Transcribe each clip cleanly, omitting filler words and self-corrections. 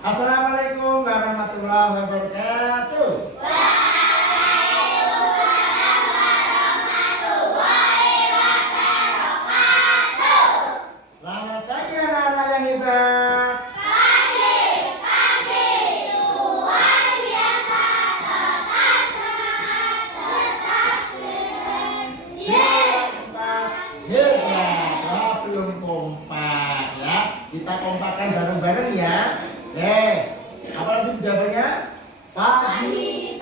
Assalamualaikum warahmatullahi wabarakatuh. Selamat pagi anak-anak yang hebat. Pagi, luar biasa, tetap semangat, tetap Hebat. Oh, belum kompak ya. Kita kompakkan bareng-bareng ya. Apa lagi jawabannya? Pagi,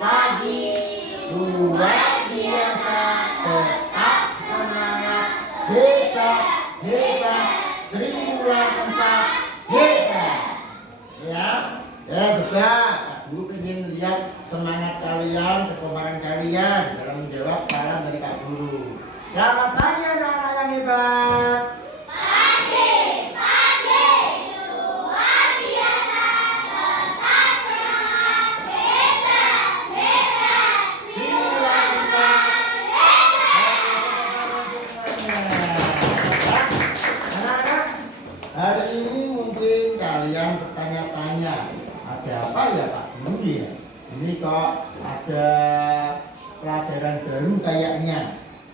luar biasa, tetap semangat, hebat, 1004 hebat. Ya, juga Pak Guru ingin lihat semangat kalian, kekompakan kalian dalam menjawab salam dari Pak Guru. Selamat pagi anak-anak yang hebat. Pagi, luar biasa, tetap semangat, hebat, 1004 Anak-anak, hari ini mungkin kalian bertanya-tanya, ada apa ya Pak Guru ya? Ini kok ada pelajaran baru kayaknya.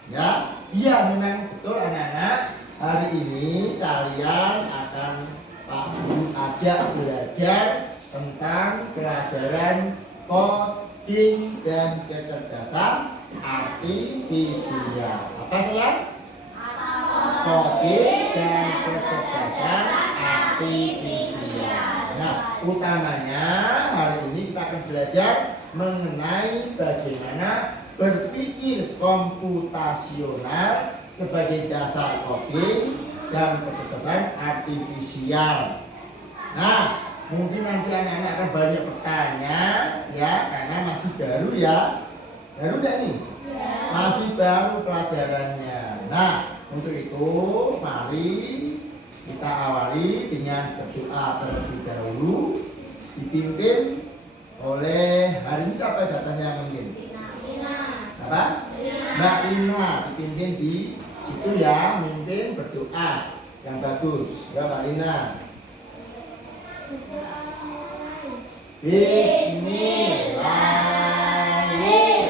Ya, iya memang betul anak-anak. Hari ini kalian akan Pak Guru ajak belajar tentang pelajaran coding dan kecerdasan artifisial. Apa sayang? Coding dan kecerdasan artifisial. Nah, utamanya hari ini kita akan belajar mengenai bagaimana berpikir komputasional sebagai dasar coding dan kecerdasan artifisial. Nah, mungkin nanti anak-anak akan banyak bertanya ya, karena masih baru ya. Baru enggak nih? Masih baru pelajarannya. Nah, untuk itu mari kita awali dengan berdoa terlebih dahulu, dipimpin oleh hari ini siapa datanya mungkin? Apa? Mbak Lina dipimpin di situ ya, memimpin berdoa yang bagus ya Mbak Lina. Bismillahirrahmanirrahim.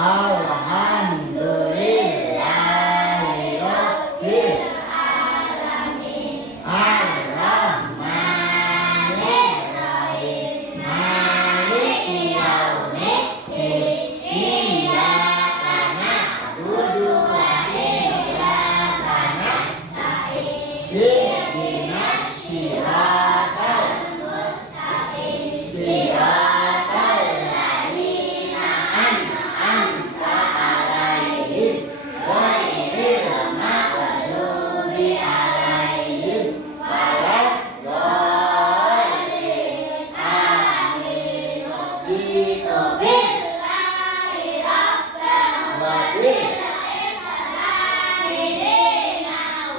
Alhamdulillahirabbil alamin. Ar-Rahmanir-Rahim. Maliki yaumiddin. Iyyaka na'budu wa iyyaka nasta'in. Ihdinas siratal mustaqim. Siratal ladzina an'amta 'alaihim ghairil maghdubi 'alaihim waladdallin. Amin. Raditu billahi rabban wa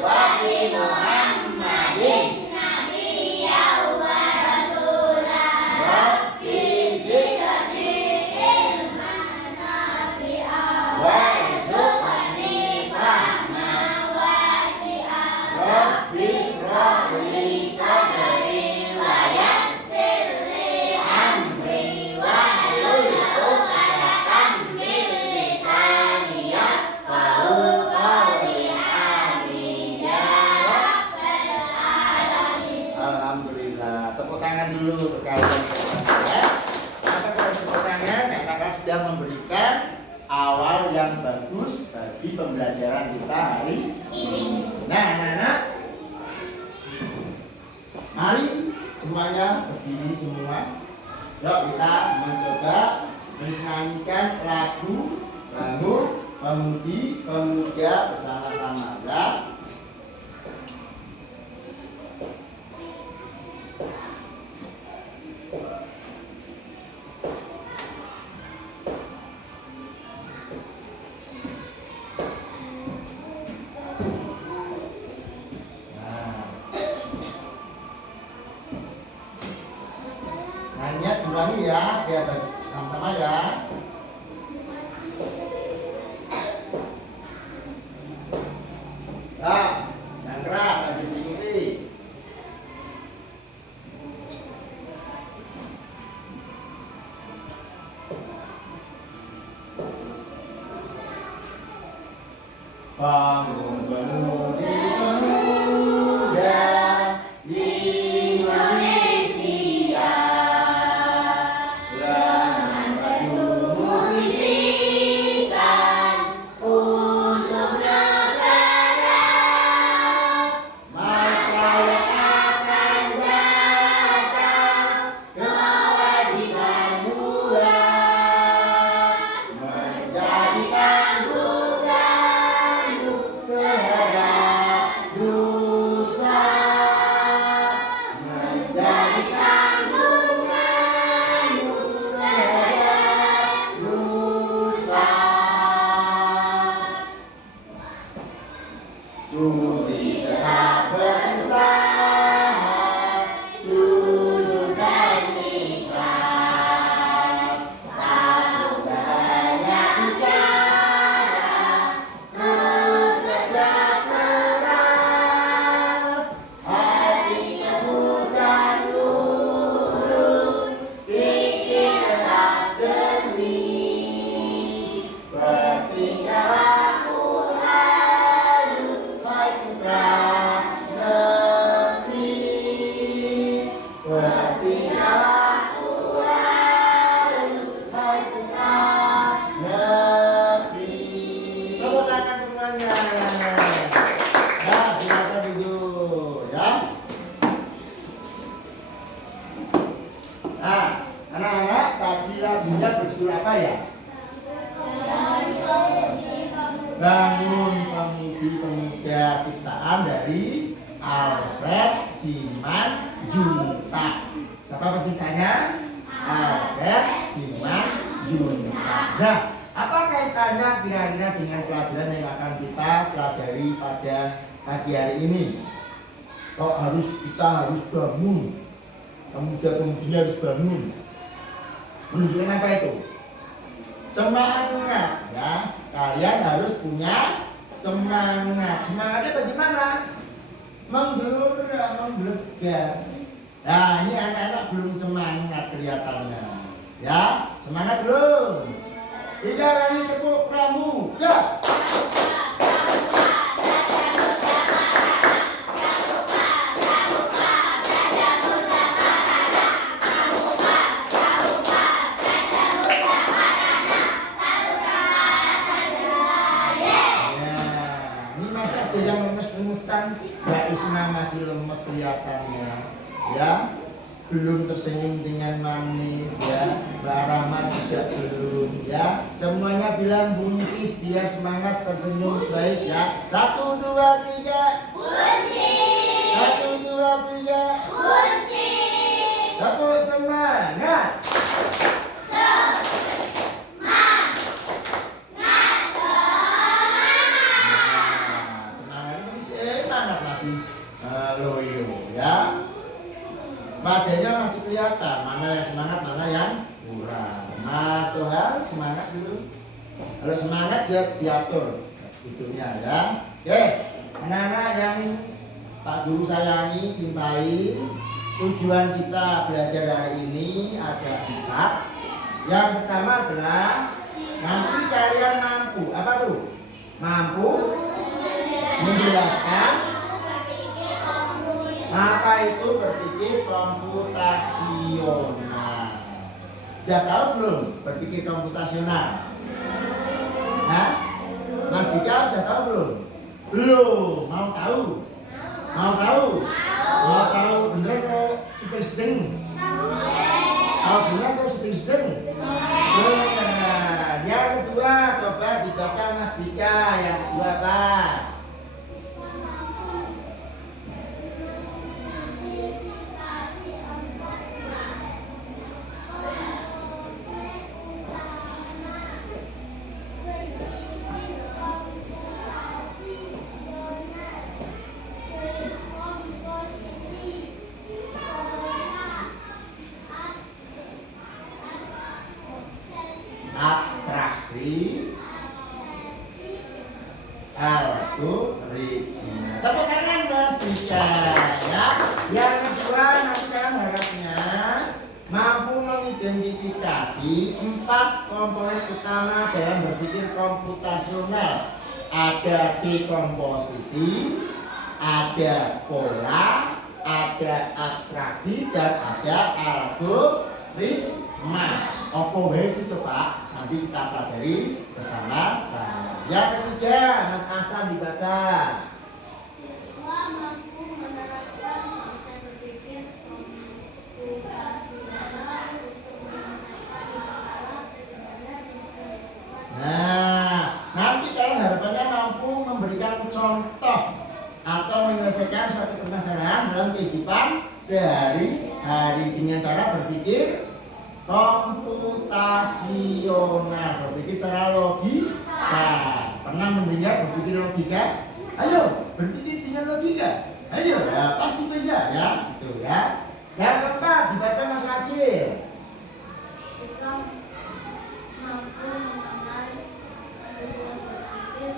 wa bi Muhammadin nabiyyan wa rasulan. Rabbi zidni ilman nafi'an warzuqni fahman wasi'an. Rabbi ishrah li sadri wa yassir li amri wahlul 'uqdatam min lisani yafqahu qawli. Amin ya rabbal alamin. Alhamdulillah. Tepuk tangan dulu untuk kalian ya. Maka kalau tepuk tangan, kakak sudah memberikan awal yang bagus bagi pembelajaran kita hari ini. Nah, anak-anak, mari semuanya berdiri semua. Yuk kita mencoba menyanyikan lagu Bangun Pemudi Pemuda bersama-sama ya. Nanya ulangi ya, biar sama-sama ya. Nah, Bangun pemudi pemuda di Indonesia, dengan penuh musisikan untuk negara. Masa yang akan datang, kewajiban pula menjadikan bukanmu terhadap dosa, menjadikan bukanmu terhadap dosa. Sudi tetap berusaha, jujur dan ikhlas, tak usah banyak bicara, kerja keras, hati teguh dan lurus, pikir tetap jernih, bertingkah laku halus, hai putra negeri, bertingkah laku halus, hai putra negeri. Tepuk tangan semuanya. Ya, silakan duduk ya. Nah, anak-anak tadi lagunya berjudul apa ya? Bangun Pemudi Pemuda, ciptaan dari Alfred Simanjuntak. Siapa penciptanya? Alfred Simanjuntak. Nah, apa kaitannya kira-kira dengan pelajaran yang akan kita pelajari pada pagi hari ini? Kok kita harus bangun? Pemuda-pemudinya harus bangun. Menunjukkan apa itu? Semangat ya. Kalian harus punya semangat. Semangatnya bagaimana? Menggelegar. Nah, ini anak-anak belum semangat kelihatannya. Ya, semangat belum? 3 kali tepuk pramuka. Yang lemes-lemesan, Mbak Isma masih lemes kelihatannya ya, belum tersenyum dengan manis ya, Mbak Rahma juga belum ya. Semuanya bilang buncis biar semangat tersenyum baik ya. 1, 2, 3 Kunci. 1, 2, 3 Kunci. Tepuk semangat. Loyo ya, wajahnya masih kelihatan mana yang semangat mana yang kurang. Mas Tohar semangat dulu, kalau semangat ya diatur hidupnya ya. Oke, anak-anak yang Pak Guru sayangi, cintai, tujuan kita belajar hari ini ada 4. Yang pertama adalah nanti kalian mampu apa tuh? Mampu menjelaskan apa itu berpikir komputasional. Sudah tahu belum berpikir komputasional? Hah? Mas Dika sudah tahu belum? Belum. Mau tahu? Mau tahu? Mau tahu bener atau sedeng-sedeng? Tahu bener atau sedeng-sedeng? Benar. Yang kedua coba dibaca Mas Dika. Yang kedua apa? Abstraksi algoritma. Tepuk tangan Mas Dika ya. Yang kedua nanti kalian harapnya mampu mengidentifikasi 4 komponen utama dalam berpikir komputasional. ada dekomposisi, ada pola, ada abstraksi, dan ada algoritma. Opo wae itu Pak, nanti kita pelajari bersama sama. Yang ketiga, Mas Hasan dibaca. Siswa mampu menerapkan desain berpikir komputasional untuk menyelesaikan masalah sederhana di kehidupan. Nah, nanti kalian harapannya mampu memberikan contoh atau menyelesaikan suatu permasalahan dalam kehidupan sehari-hari dengan cara berpikir komputasional, berpikir secara logika. Pernah mendengar berpikir logika? Ayo, berpikir dengan logika. Ayo, ya, pasti bisa ya, gitu ya. Yang keempat dibaca Mas Agil. Siswa mampu mengenal tujuan berpikir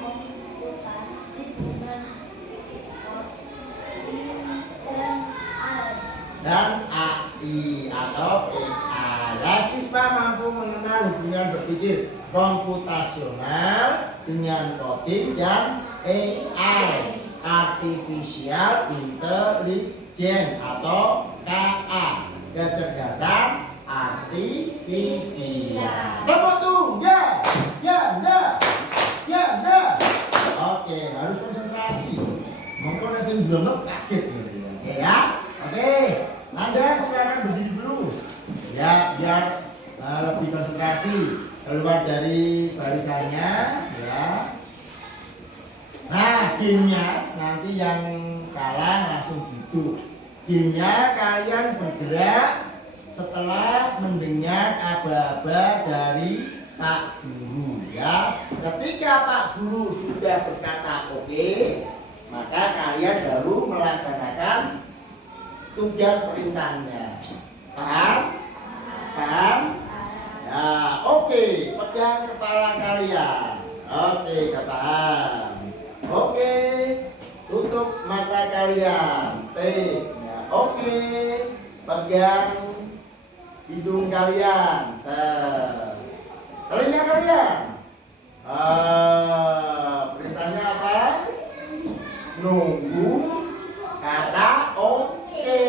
komputasi dengan dan AI atau AI. Ya, siswa mampu mengenal hubungan berpikir komputasional dengan coding dan AI, artificial intelligence atau KA, kecerdasan artifisial. Tepuk tuh, ya, ya, Oke, harus konsentrasi. Mungkin langsung belum kaget gitu ya. Oke ya. Oke, Anda silakan berdiri dulu. Ya, biar lebih konsentrasi. Keluar dari barisannya, ya. Nah, gamenya nanti yang kalah langsung duduk. Gamenya kalian bergerak setelah mendengar aba-aba dari Pak Guru, ya. Ketika Pak Guru sudah berkata oke, maka kalian baru melaksanakan tugas perintahnya. Paham? Paham? Ya, oke. Pegang kepala kalian. Oke, paham. Oke. Tutup mata kalian. T. Ya, oke. Pegang hidung kalian. Telinga kalian. Perintahnya apa? Nunggu kata oke.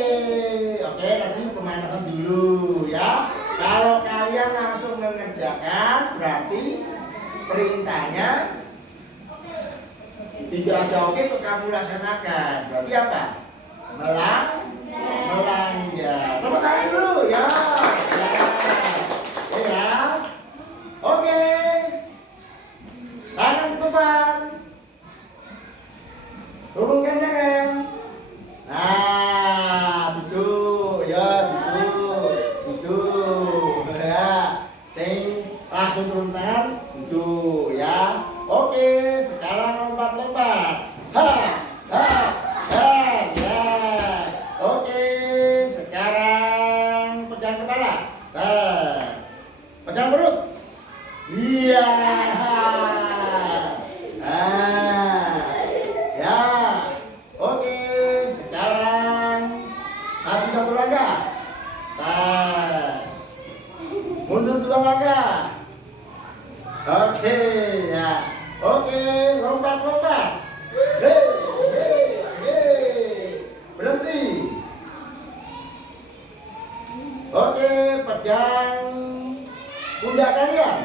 Oke, nanti pemanasan dulu ya. Kalau kalian langsung mengerjakan berarti perintahnya tidak ada oke untuk kamu laksanakan. Berarti apa? Melanggar. Tepuk tangan dulu ya. Ya. Oke. Tangan ke depan. Turunkan tangan. Nah, duduk ya, duduk ya. Langsung turun tangan, duduk ya. Oke, sekarang lompat-lompat. Ya. Oke, sekarang pegang kepala. Pegang perut. Iya. Ya. Oke, sekarang maju satu langkah. Mundur dua langkah. Oke, ya. Oke, lompat-lompat. Berhenti. Oke, pegang pundak kalian.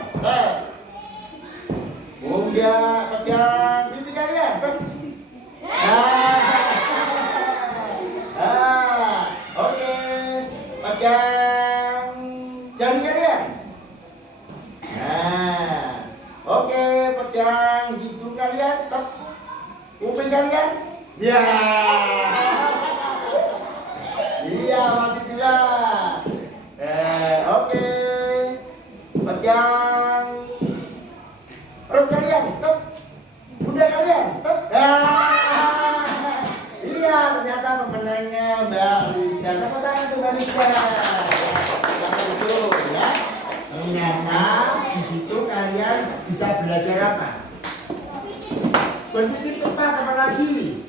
Pegang pipi kalian. Oke, pegang jari kalian. Oke, pegang hidung kalian. Kuping kalian. Ya. Iya, masih juga. Oke, pegang perut kalian. Pundak kalian. Iya, ternyata pemenangnya Mbak Rizka. Tepuk tangan untuk Mbak Rizka. Itu ya. Ternyata di situ kalian bisa belajar apa? Berpikir cepat, apa lagi?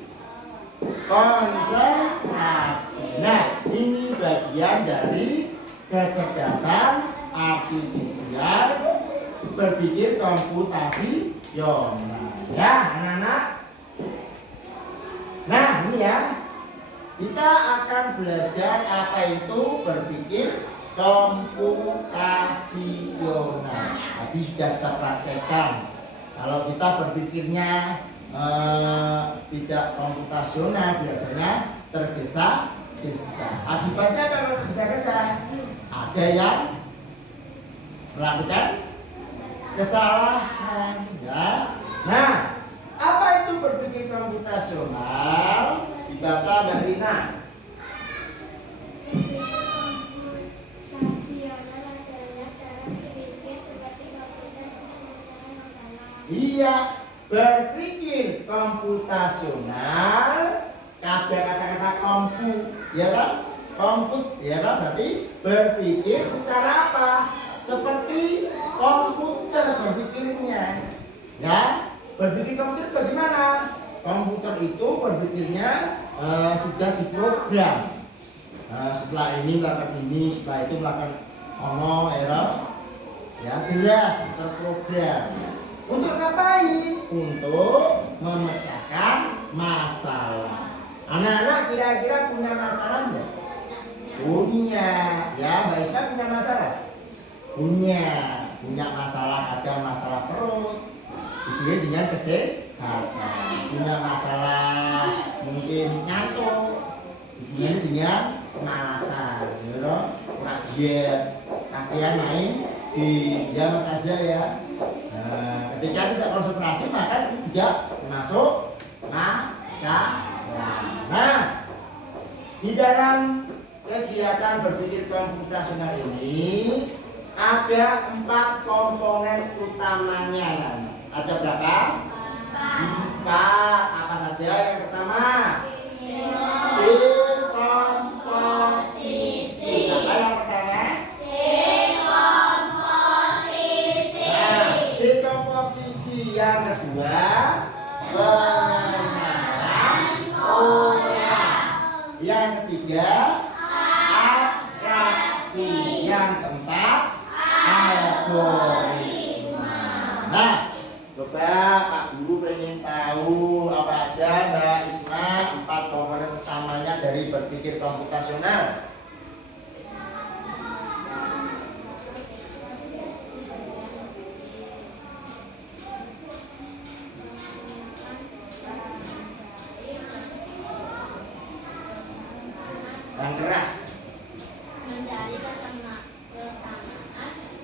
Konsentrasi. Nah, ini bagian dari kecerdasan artifisial berpikir komputasional. Ya, anak-anak. Nah, ini ya. Kita akan belajar apa itu berpikir komputasional. Tadi sudah kita praktekkan. Kalau kita berpikirnya tidak komputasional, biasanya tergesa-gesa. Akibatnya kalau tergesa-gesa, ada yang melakukan kesalahan. Ya. Nah, apa itu berpikir komputasional? Dibaca Mbak Rina. Iya, berpikir komputasional. Ada kata-kata kompu, ya kan? Komput, ya kan? Berarti berpikir secara apa? Seperti komputer berpikirnya. Ya, berpikir komputer bagaimana? Komputer itu berpikirnya sudah diprogram. Setelah ini melakukan ini, setelah itu melakukan ono error. Ya, jelas terprogram. Untuk ngapain? Untuk memecahkan masalah. Anak-anak kira-kira punya masalah enggak? Punya. Ya, Mbak Isma punya masalah? Punya masalah, ada masalah perut. Itu dengan kesehatan. Punya masalah mungkin ngantuk. Itu dengan kemalasan. Ya, kurang diet. Kakian main di ya Mas Azza ya. Nah, ketika tidak konsentrasi maka itu juga masuk masalah. Nah, di dalam kegiatan berpikir komputasional ini ada 4 komponen utamanya. Ada berapa? 4. Apa saja? Yang pertama, dekomposisi. Apa yang pertama? Dekomposisi. Yang kedua, pengenalan pola. Yang ketiga, abstraksi. Yang keempat, algoritma. Nah, coba Pak Guru pengen tahu apa aja Mbak Isma 4 komponen utamanya dari berpikir komputasional. Yang keras. Mencari kesamaan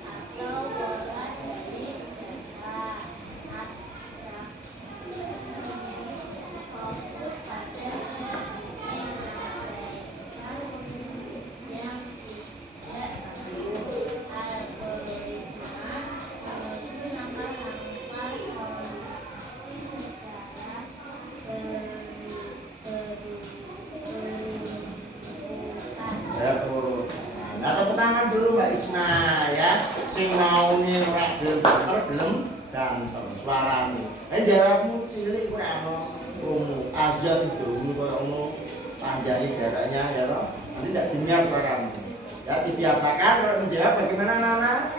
atau pola dari dasar abstraksi. Fokus pada yang tidak perlu algoritma menuju langkah-langkah solusi secara Nah, tepuk tangan dulu Mbak Isma ya. Sing mau nih ora gelem banter suarane. Jawabmu cilik kuwi ana krungu. Aja sedurunge koyo ngono panjang jaraknya ya toh. Nanti tidak dengar suara kamu. Ya dibiasakan kalau menjawab bagaimana Nana?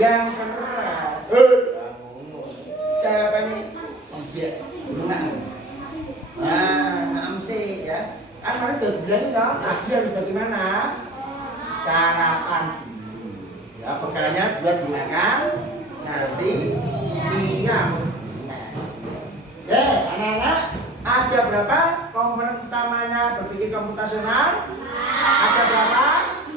Yang keras. Jawabannya objek lunak. Nah, MC ya. Kan mana bilang dong, pagi harus bagaimana? Sarapan dulu. Ya, bekalnya buat dimakan. Nanti siang. Oke, anak-anak, ada berapa komponen utamanya berpikir komputasional? Ada berapa?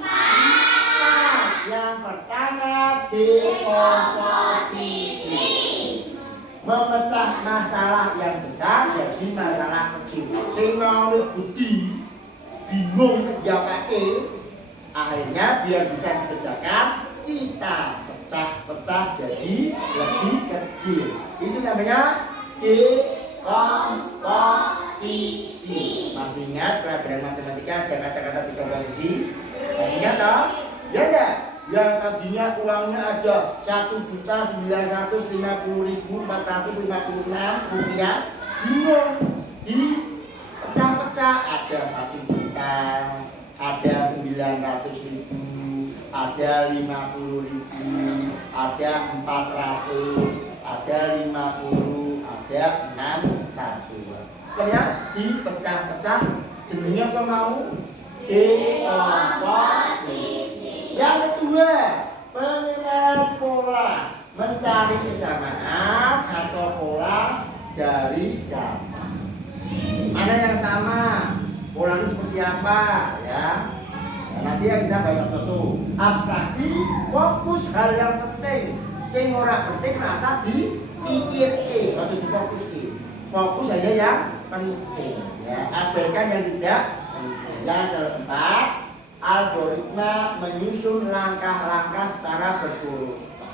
4. Yang pertama, dekomposisi. Memecah masalah yang besar jadi masalah kecil. Sing mau budi bingung ngejawabake, akhirnya biar bisa dipecahkan kita pecah-pecah jadi lebih kecil. Itu namanya dekomposisi. Masih ingat pelajaran matematika ada kata-kata dekomposisi? Masih ingat toh? Ya enggak? Yang tadinya uangnya ada 1.950.456 rupiah, bingung dipecah-pecah, ada 1 juta, ada 900.000, ada 50.000, ada 400, ada 50, ada 61. Lihat dipecah-pecah jenenge apa mau? Dekomposisi. Yang kedua, penilaian pola, mencari kesamaan atau pola dari gambar. Mana yang sama? Polanya seperti apa ya? Nah, nanti ya kita bahas satu. Abstraksi, fokus hal yang penting. Sing ora penting rasa dipikir atau difokus. Fokus saja yang penting ya. Abaikan yang tidak penting. Yang keempat, algoritma menyusun langkah-langkah secara berurutan.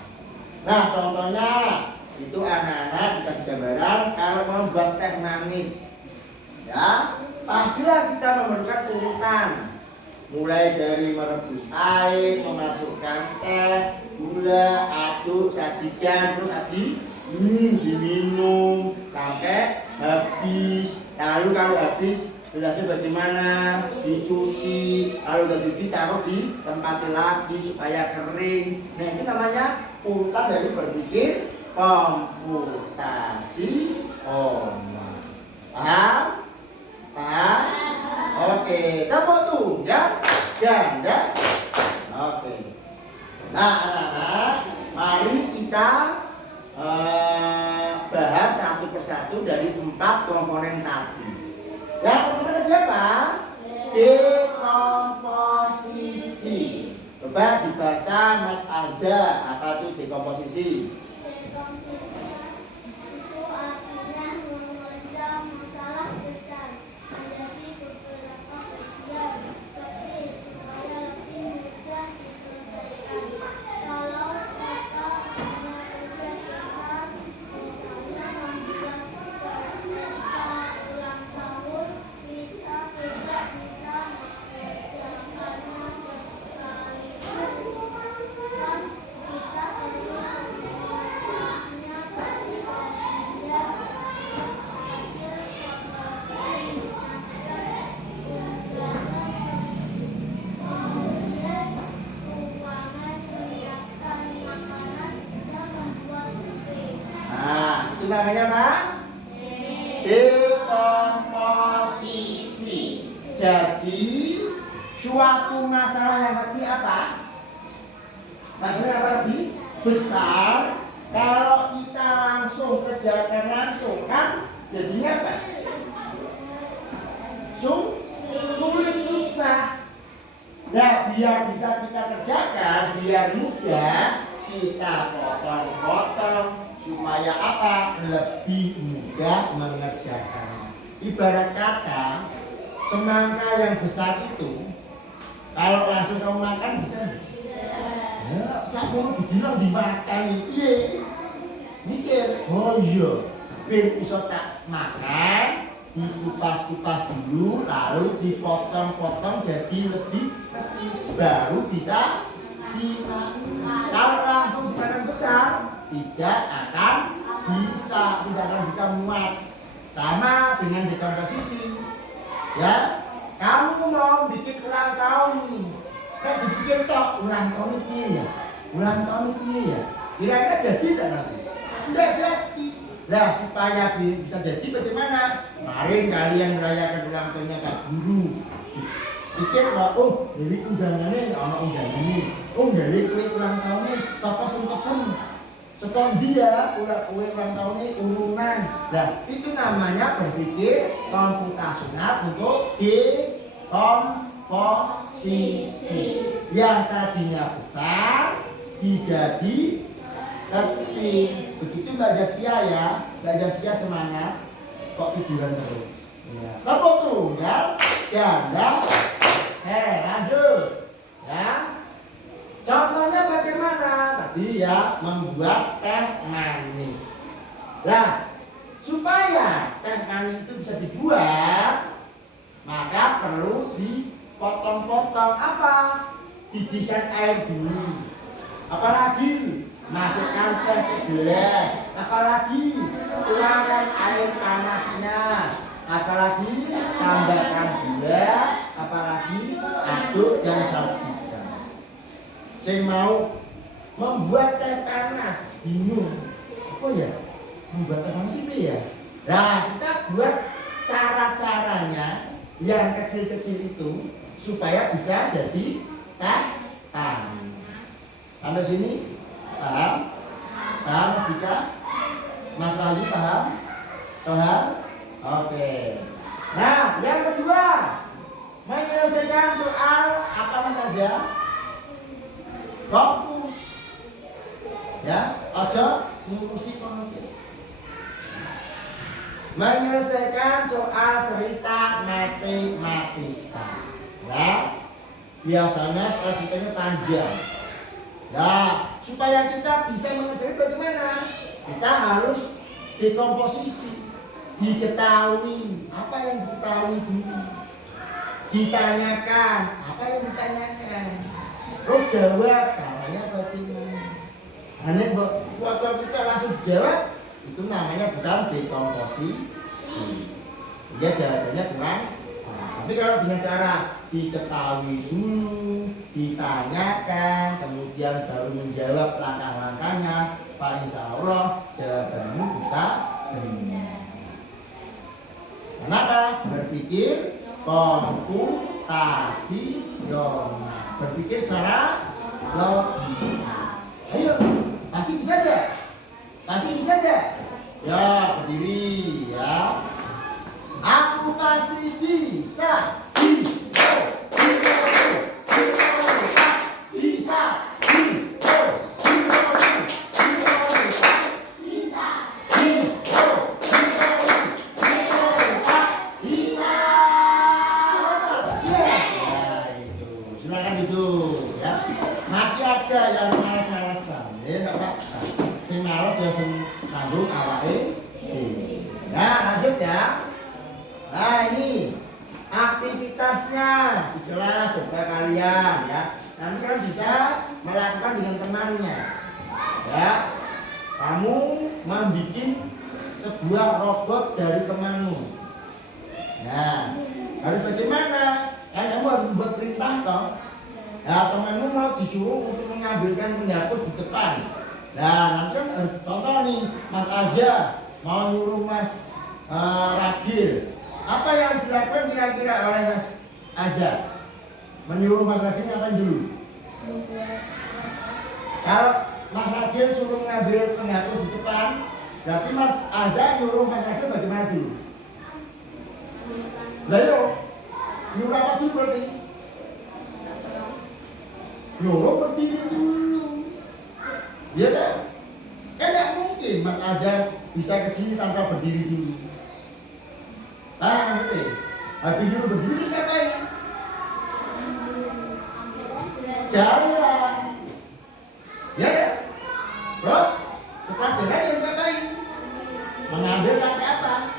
Nah, contohnya itu anak-anak dikasih gambaran kalau mau buat teh manis. Ya, pastilah kita memerlukan urutan. Mulai dari merebus air, memasukkan teh, gula, aduk, sajikan, terus diminum sampai habis. Lalu kalau habis gelasnya bagaimana? Dicuci. Kalau udah dicuci taruh di tempatnya lagi supaya kering. Nah, itu namanya urutan dari berpikir komputasi online. Paham? Paham? Oke, tepuk tangan ganda. Oke. Nah, anak-anak, mari kita bahas satu persatu dari 4 komponen tadi. Yang pertama tadi apa? Dekomposisi. Coba dibaca Mas Arza, apa itu dekomposisi? Dekomposisi itu artinya memecah masalah besar menjadi beberapa bagian kecil supaya lebih mudah diselesaikan. Kalau kita punya tugas besar, misalnya membuat pesta ulang tahun, kita tidak bisa mengerjakannya sekaligus. Kan kita perlu membuatnya bagi bagian kecil seperti masak, undangan, menulis, keuangan, menyiapkan makanan, dan membuat kue. Nah, itu namanya apa? Dekomposisi. Jadi suatu masalah yang tadi apa? Masalah apa tadi? Besar. Kalau kita langsung kerjakan langsung kan jadinya apa? Sulit, susah. Nah, biar bisa kita kerjakan, biar mudah, kita potong-potong supaya apa? Lebih mudah mengerjakan. Ibarat kata, semangka yang besar itu kalau langsung kamu makan bisa nggak? Ya, campur begini dimakan iya. Mikir, oh iya, ben iso tak makan, dikupas-kupas dulu, lalu dipotong-potong jadi lebih kecil, baru bisa dimakan. Kalau langsung dimakan besar, tidak akan bisa muat. Sama dengan dekomposisi. Ya, kamu mau bikin ulang tahun nih, dipikir toh ulang tahun ini ya, kira-kira jadi tidak nanti? Tidak jadi. Nah, supaya bisa jadi bagaimana? Kemarin kalian merayakan ulang tahunnya Kak Guru. Pikir kok, oh, jadi undangannya ana undangannya. Oh, jadi kue ulang tahunnya sapa sing pesen. Sekarang dia kue ulang tahunnya urunan. Nah, itu namanya berpikir komputasional untuk dekomposisi. Yang tadinya besar dijadi kecil. Begitu Mbak Zaskia ya. Mbak Zaskia semangat. Kok tiduran terus? Ya. Tepuk tunggal, ganda. Lanjut. Ya. Contohnya bagaimana? Tadi ya, membuat teh manis. Nah, supaya teh manis itu bisa dibuat, maka perlu dipotong-potong apa? Didihkan air dulu. Apalagi masukkan teh ke gelas. Apalagi tuangkan air panasnya. Apalagi tambahkan gula. Apalagi aduk dan sajikan. Saya mau membuat teh panas, bingung. Apa ya? Membuat teh panas itu ya? Nah, kita buat cara-caranya yang kecil-kecil itu supaya bisa jadi teh panas. Sampai sini paham? Paham Mas Dika? Mas Wahyu paham? Paham? Oke. Nah, yang kedua, menyelesaikan soal apa Mas Azza? Fokus. Ya, ojo ngurusi konusi. Menyelesaikan soal cerita matematika. Ya, biasanya soal ceritanya panjang. Ya, supaya kita bisa mengerjakan bagaimana? Kita harus dekomposisi, diketahui apa yang diketahui dulu, ditanyakan apa yang ditanyakan, terus jawab caranya bagaimana. Hanya waktu kita langsung jawab itu namanya bukan dekomposisi. Dia jawabannya kurang. Nah, tapi kalau dengan cara diketahui dulu, ditanyakan, kemudian baru menjawab langkah-langkahnya, Pak Insya Allah jawabanmu bisa benar. Kenapa? Berpikir komputasional, berpikir secara logika. Ayo, pasti bisa deh. Pasti bisa deh. Ya, berdiri ya. Aku pasti bisa. Nah, lanjut ya. Nah, ini aktivitasnya di kelas coba kalian ya. Nanti kan bisa melakukan dengan temannya. Ya. Kamu membuat sebuah robot dari temanmu. Nah, harus bagaimana? Kan kamu harus membuat perintah toh. Ya, temanmu mau disuruh untuk mengambilkan penghapus di depan. Nah, nanti kan harus contoh nih, Mas Azza mau nyuruh Mas Ragil. Apa yang dilakukan kira-kira oleh Mas Azza? Menyuruh Mas Ragil ngapain dulu? Kalau Mas Ragil suruh mengambil penghapus di depan, berarti Mas Azza nyuruh Mas Ragil bagaimana dulu? Lalu nyuruh apa dulu berarti? Nyuruh berdiri dulu. Iya kan? Tidak mungkin Mas Azza bisa kesini tanpa berdiri dulu. Ngerti? Habis dulu berdiri terus ngapain? Jalan. Ya kan? Terus setelah jalan ya ngapain? Mengambil pakai apa?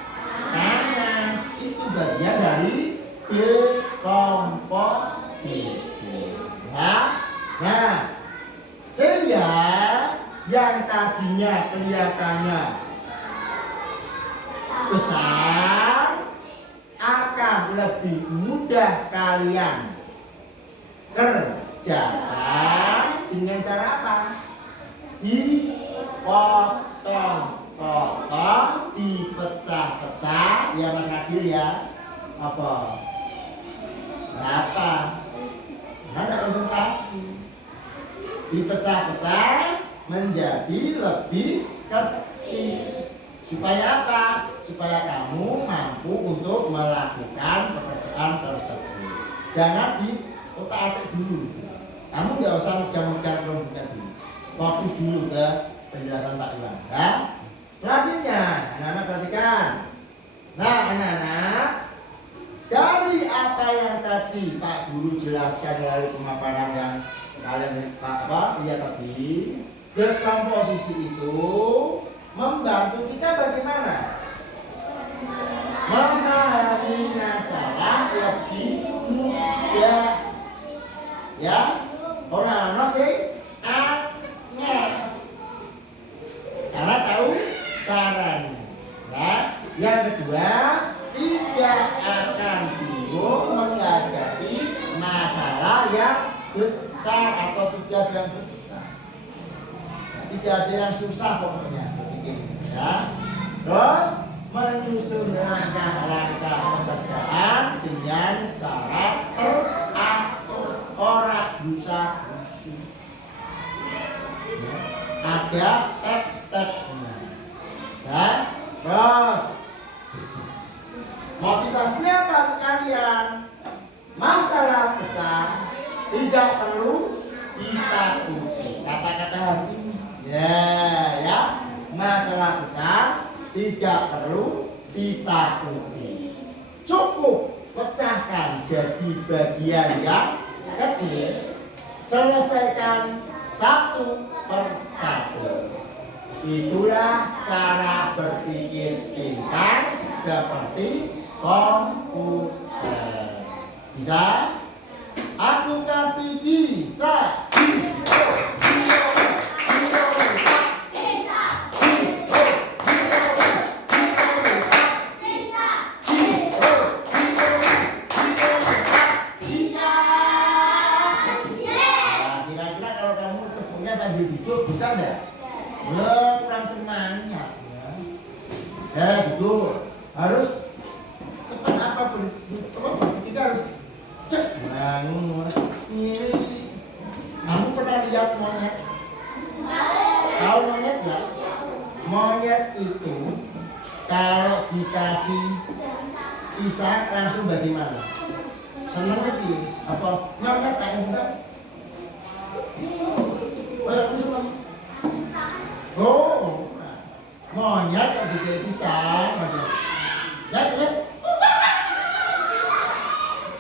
Tangan. Itu bagian dari dekomposisi. Ya. Nah, sehingga yang tadinya kelihatannya besar akan lebih mudah kalian kerjakan dengan cara apa? Dipotong-potong, dipecah-pecah, ya Mas Ragil ya. Apa? Berapa? Ada konsentrasi. Dipecah-pecah menjadi lebih kecil. Supaya apa? Supaya kamu mampu untuk melakukan pekerjaan tersebut. Jangan di otak-atik dulu. Kamu nggak usah megang-megang komputer dulu. Fokus dulu ke penjelasan Pak Iwan. Ya? Selanjutnya, anak-anak perhatikan. Nah, anak-anak, dari apa yang tadi Pak Guru jelaskan melalui pemaparan yang kalian lihat tadi, dekomposisi itu membantu kita bagaimana? Memahami masalah lebih mudah. Ya, orang sih aneh karena tahu caranya. Ya, yang kedua tidak akan bingung menghadapi masalah yang besar atau tugas yang besar. tidak ada yang susah pokoknya berpikir ya. Terus menyusun langkah-langkah pekerjaan dengan cara teratur, orang busa-busu. Ada step-stepnya. Ya. Terus motivasinya apa untuk kalian? Masalah besar tidak perlu ditakuti. Kata-kata hari ini. Ya. Masalah besar tidak perlu ditakuti. Cukup pecahkan jadi bagian yang kecil. Selesaikan satu persatu. Itulah cara berpikir pintar seperti komputer. Bisa? Aku pasti bisa. Bisa enggak? Kurang semangat ya. Gitu. Harus tepat apa kita harus cek bangun. Kamu pernah lihat monyet? Tahu monyet ya? Monyet itu kalau dikasih pisang langsung bagaimana? Seneng lagi? Apa? Monyet kayak bisa? Oh, monyet yang dikasih pisang, lihat,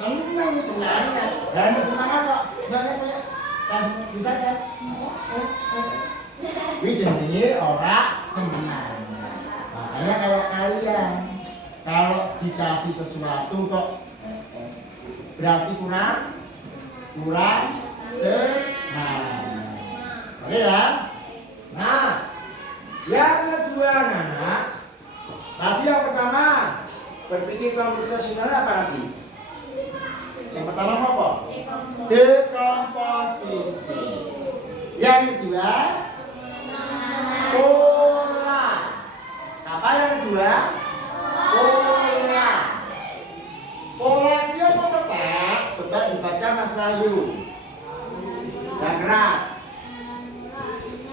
senang semangat, dan semangat kok, banget, kan bisa kan? Wih jenenge orang semangat. Makanya kalau kalian dikasih sesuatu kok berarti kurang semangat. Oke ya. Nah, yang kedua anak, tadi yang pertama berpikir komputasional apa nanti? Yang pertama apa? Dekomposisi. Yang kedua pola. Apa yang kedua? Pola. Pola itu apa tepat? Coba dibaca Mas Layu. Yang keras.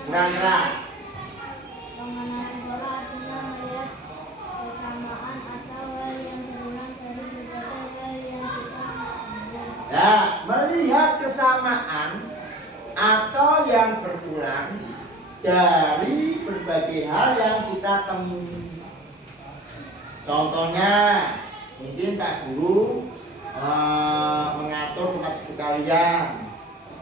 Kurang keras. Pengenalan pola artinya melihat kesamaan atau hal yang berulang dari berbagai hal yang kita lihat. Ya, melihat kesamaan atau yang berulang dari berbagai hal yang kita temui. Contohnya, mungkin Pak Guru mengatur tempat tidur kalian.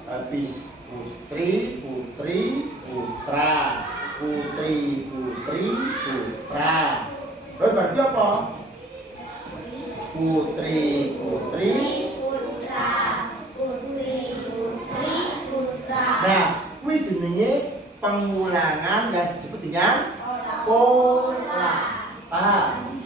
Habis putri, putra, putra. Terus berarti apa? Putri, putra. Nah, kuwi jenenge pengulangan yang disebut dengan pola. Paham?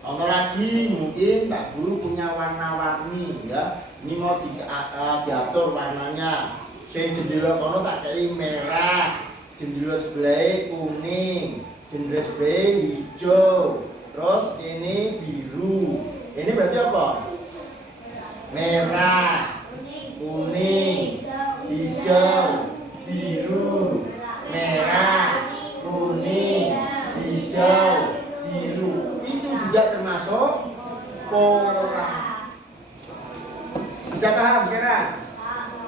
Contoh lagi, mungkin Pak Guru punya warna-warni ya. Ini mau diatur warnanya. Sing jendela kono tak kei merah, jendela sebelah kuning, jendela sebelah hijau, terus ini biru. Ini berarti apa? Merah, kuning, hijau, biru, merah, kuning, hijau, biru. Itu juga termasuk pola. Bisa paham sekarang?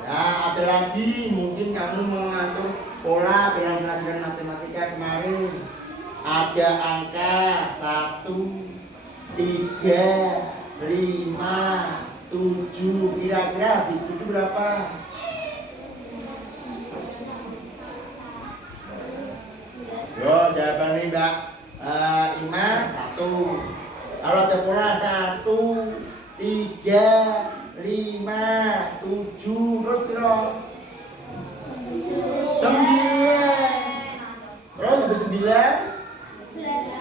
Nah, ada lagi mungkin kamu mengatur pola dalam pelajaran matematika kemarin. Ada angka 1, 3, 5, 7. Kira-kira habis 7 berapa? Yo, jawabannya Mbak Ima 1. Kalau ada pola 1, 3, 5, 7, terus berapa? 9. Terus habis 9?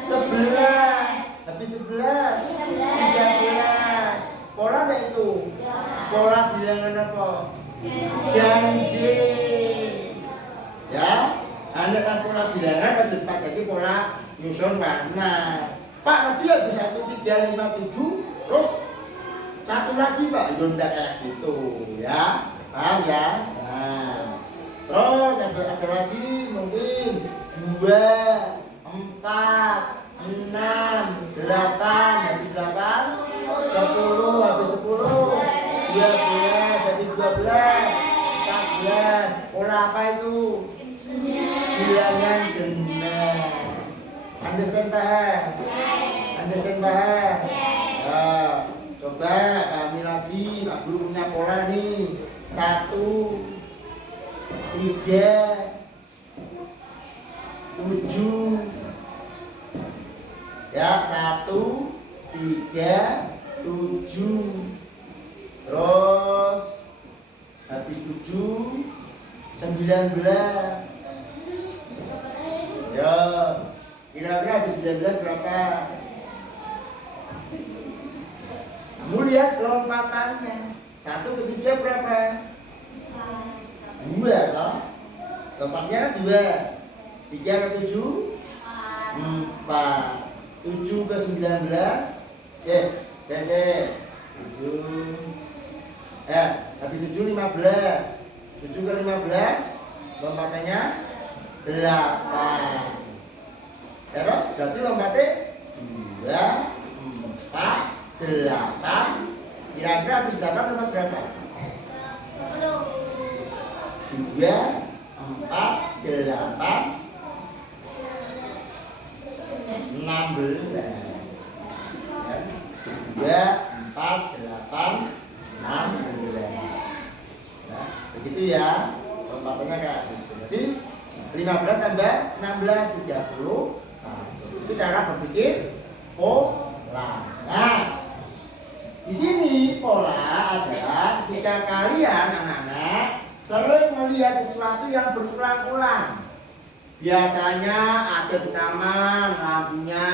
11. Habis 11? 13. Pola enggak itu? Pola bilangan apa? Ganjil. Ya? Hanya kan pola bilangan harus dipakai pola nyusun warna. Pak nanti habis 1357 terus satu lagi Pak, yunda kayak gitu ya, paham ya? Nah, terus ada lagi mungkin 2, 4, 6, 8, habis 8, 10, habis 10, 12, habis 12, 14, pola apa itu? Bilangan genap. Understand paham? Understand paham? Nah, coba kami lagi, Pak Guru punya pola nih. 1, 3, 7. Ya, 1, 3, 7. Terus habis 7, 19. Ya, kira-kira habis 19 berapa? Kamu lihat lompatannya. 1 ke 3 berapa? 2 toh? Lompatnya kan 2. 3 ke 7? 4. 7 ke 19? Saya 7. Habis 7 15. 7 ke 15 lompatannya 8. Ya toh? Berarti lompatnya 2, 4, 8. Kira-kira habis 8 lompat berapa? 2, 4, 8, 16. 2, 4, 8, 16. Nah, begitu ya. Lompatannya kayak gitu. Jadi 15 tambah 16 31. Itu cara berpikir pola. Nah, di sini pola adalah ketika kalian anak-anak sering melihat sesuatu yang berulang-ulang. Biasanya ada di taman, lampunya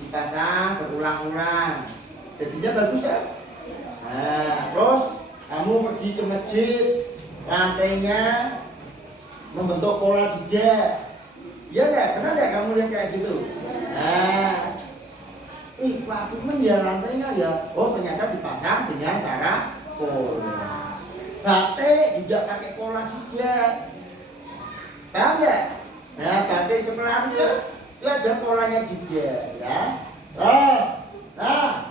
dipasang berulang-ulang. Jadinya bagus ya. Nah, terus kamu pergi ke masjid, lantainya membentuk pola juga. Iya enggak? Pernah enggak kamu lihat kayak gitu? Nah, waktu ya lantainya ya. Oh, ternyata dipasang dengan cara pola. Batik juga pakai pola juga. Paham enggak? Nah, batik sebelah itu ada polanya juga ya. Terus, nah,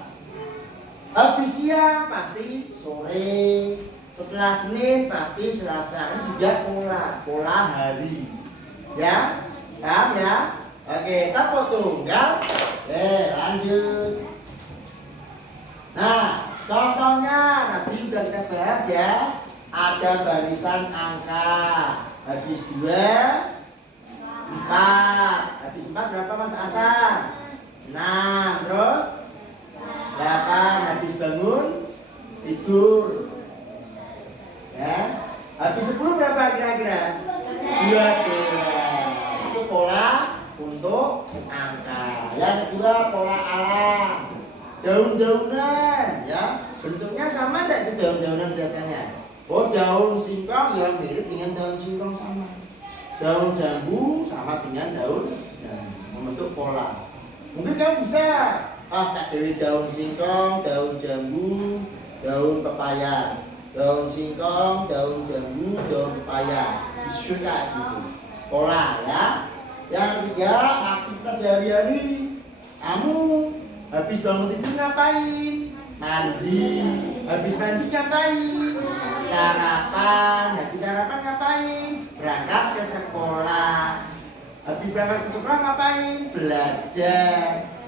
habis siang pasti sore. Setelah Senin pasti Selasa. Ini juga pola hari. Ya, paham ya? Oke, tapo tunggal. Lanjut. Nah, contohnya nanti udah kita bahas ya. Ada barisan angka. Habis 2, 4. Habis 4 berapa Mas Hasan? 6. Terus 8. Habis bangun tidur. Ya. Habis 10 berapa kira-kira? 12. Itu pola untuk angka. Yang kedua pola alam. Daun-daunan ya. Bentuknya sama enggak itu daun-daunan biasanya? Oh, daun singkong ya mirip dengan daun singkong sama. Daun jambu sama dengan daun jambu. Membentuk pola. Mungkin kamu bisa tak dari daun singkong, daun jambu, daun pepaya. Daun singkong, daun jambu, daun pepaya. Disusun kayak gitu. Pola ya. Yang ketiga, aktivitas sehari-hari. Kamu habis bangun tidur ngapain? Mandi. Habis mandi ngapain? Sarapan. Habis sarapan ngapain? Berangkat ke sekolah. Habis berangkat ke sekolah ngapain? Belajar.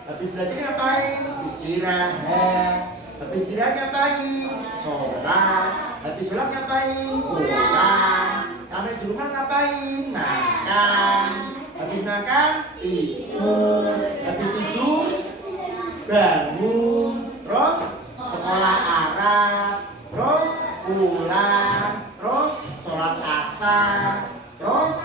Habis belajar ngapain? Istirahat. Habis istirahat ngapain? Sholat. Habis sholat ngapain? Pulang. Sampai di rumah ngapain? Makan. Habis makan tidur. Habis tidur bangun. Terus sekolah Arab. Terus pulang. Terus sholat asar. Terus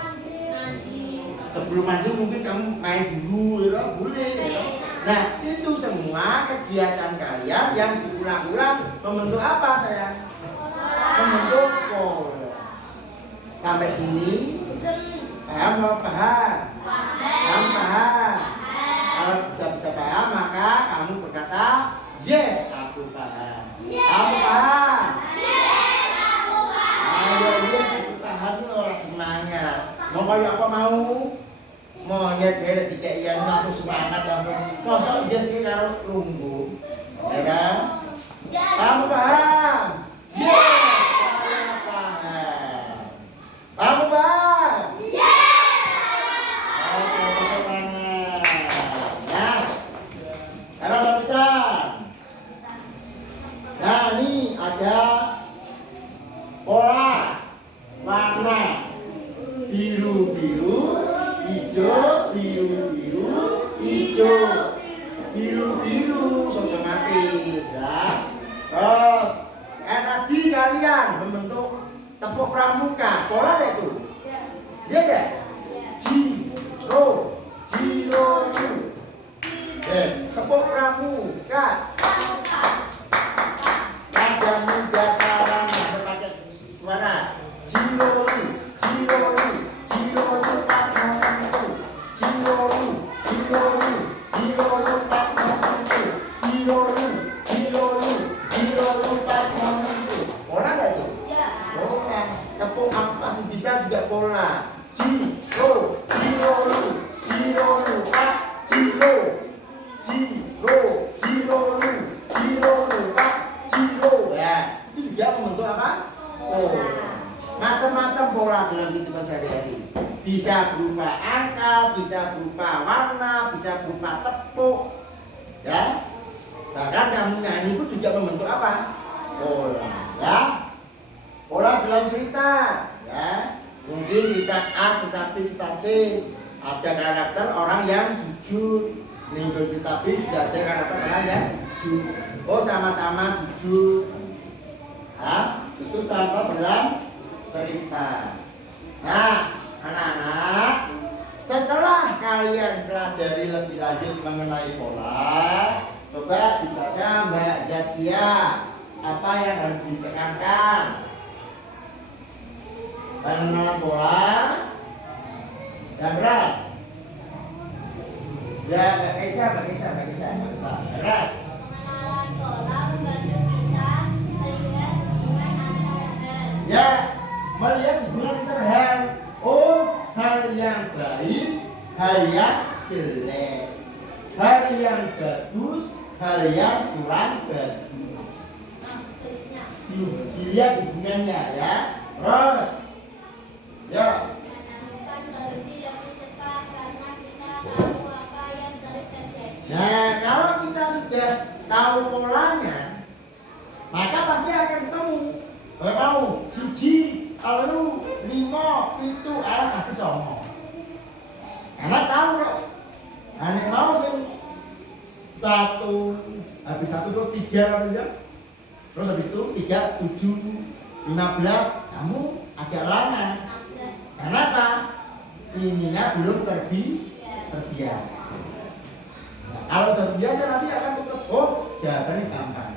sebelum mandi mungkin kamu main dulu, ya, boleh. Ya. Nah, itu semua kegiatan kalian yang diulang-ulang membentuk apa sayang? Membentuk pola. Sampai sini Paham apa paham? Paham paham. Kalau sudah bisa paham maka kamu berkata yes aku paham. Kamu paham? Ayo yes aku paham orang semangat. Mau kayak apa mau? Mau lihat beda tiga ian langsung semangat langsung. Kosong yes sih kalau lunggu. Ya kan? Kamu paham? Yes. Kamu paham. Kamu paham? Oke, tepuk tangan. Nah, sekarang perhatikan. Nah, ini ada pola warna biru-biru, hijau, biru-biru, hijau, biru-biru, otomatis ya. Terus, tadi kalian membentuk tepuk pramuka, pola deh tuh. Dia deh. Jiro, tepuk pramuka. Raja muda karana berpakai suara. Jiro, patmontu. Jiro, patmontu. Jiro, patmontu. Pola nggak tuh? Pola. Tepuk apa bisa juga pola. Jiro, Pak, Jiro, Pak, Jiro. Ya, itu juga membentuk apa? Pola. Macam-macam pola dalam kehidupan sehari-hari. Bisa berupa angka, bisa berupa warna, bisa berupa tepuk. Ya. Bahkan kamu nyanyi pun juga membentuk apa? Pola. Ya. Pola dalam cerita. Ya. Mungkin kita A, kita B, kita C. Ada karakter orang yang jujur. Minggu kita B juga ada karakter orang yang jujur. Oh sama-sama jujur. Nah, itu contoh dalam cerita. Nah, anak-anak, setelah kalian pelajari lebih lanjut mengenai pola, coba dibaca Mbak Zaskia. Apa yang harus ditekankan? Pengenalan pola dan beras. Ya, Mbak Kaisa. Beras. Pengenalan pola membantu kita melihat hubungan antara hal. Ya, melihat hubungan antara hal. Oh, hal yang baik, hal yang jelek, hal yang bagus, hal yang kurang bagus. Dilihat hubungannya ya. Terus, ya. Menemukan solusi lebih cepat karena kita tahu apa yang sering terjadi. Nah, kalau kita sudah tahu polanya, maka pasti akan ketemu. Kalau mau siji, telu, lima, pitu, arah pasti songo. Karena tahu kok. Ane mau sing satu, habis satu terus tiga kalau ya. Terus habis itu 3, 7, 15, kamu agak lama. Kenapa? Ininya belum terbiasa. Nah, kalau terbiasa nanti akan tetap, oh jawabannya gampang.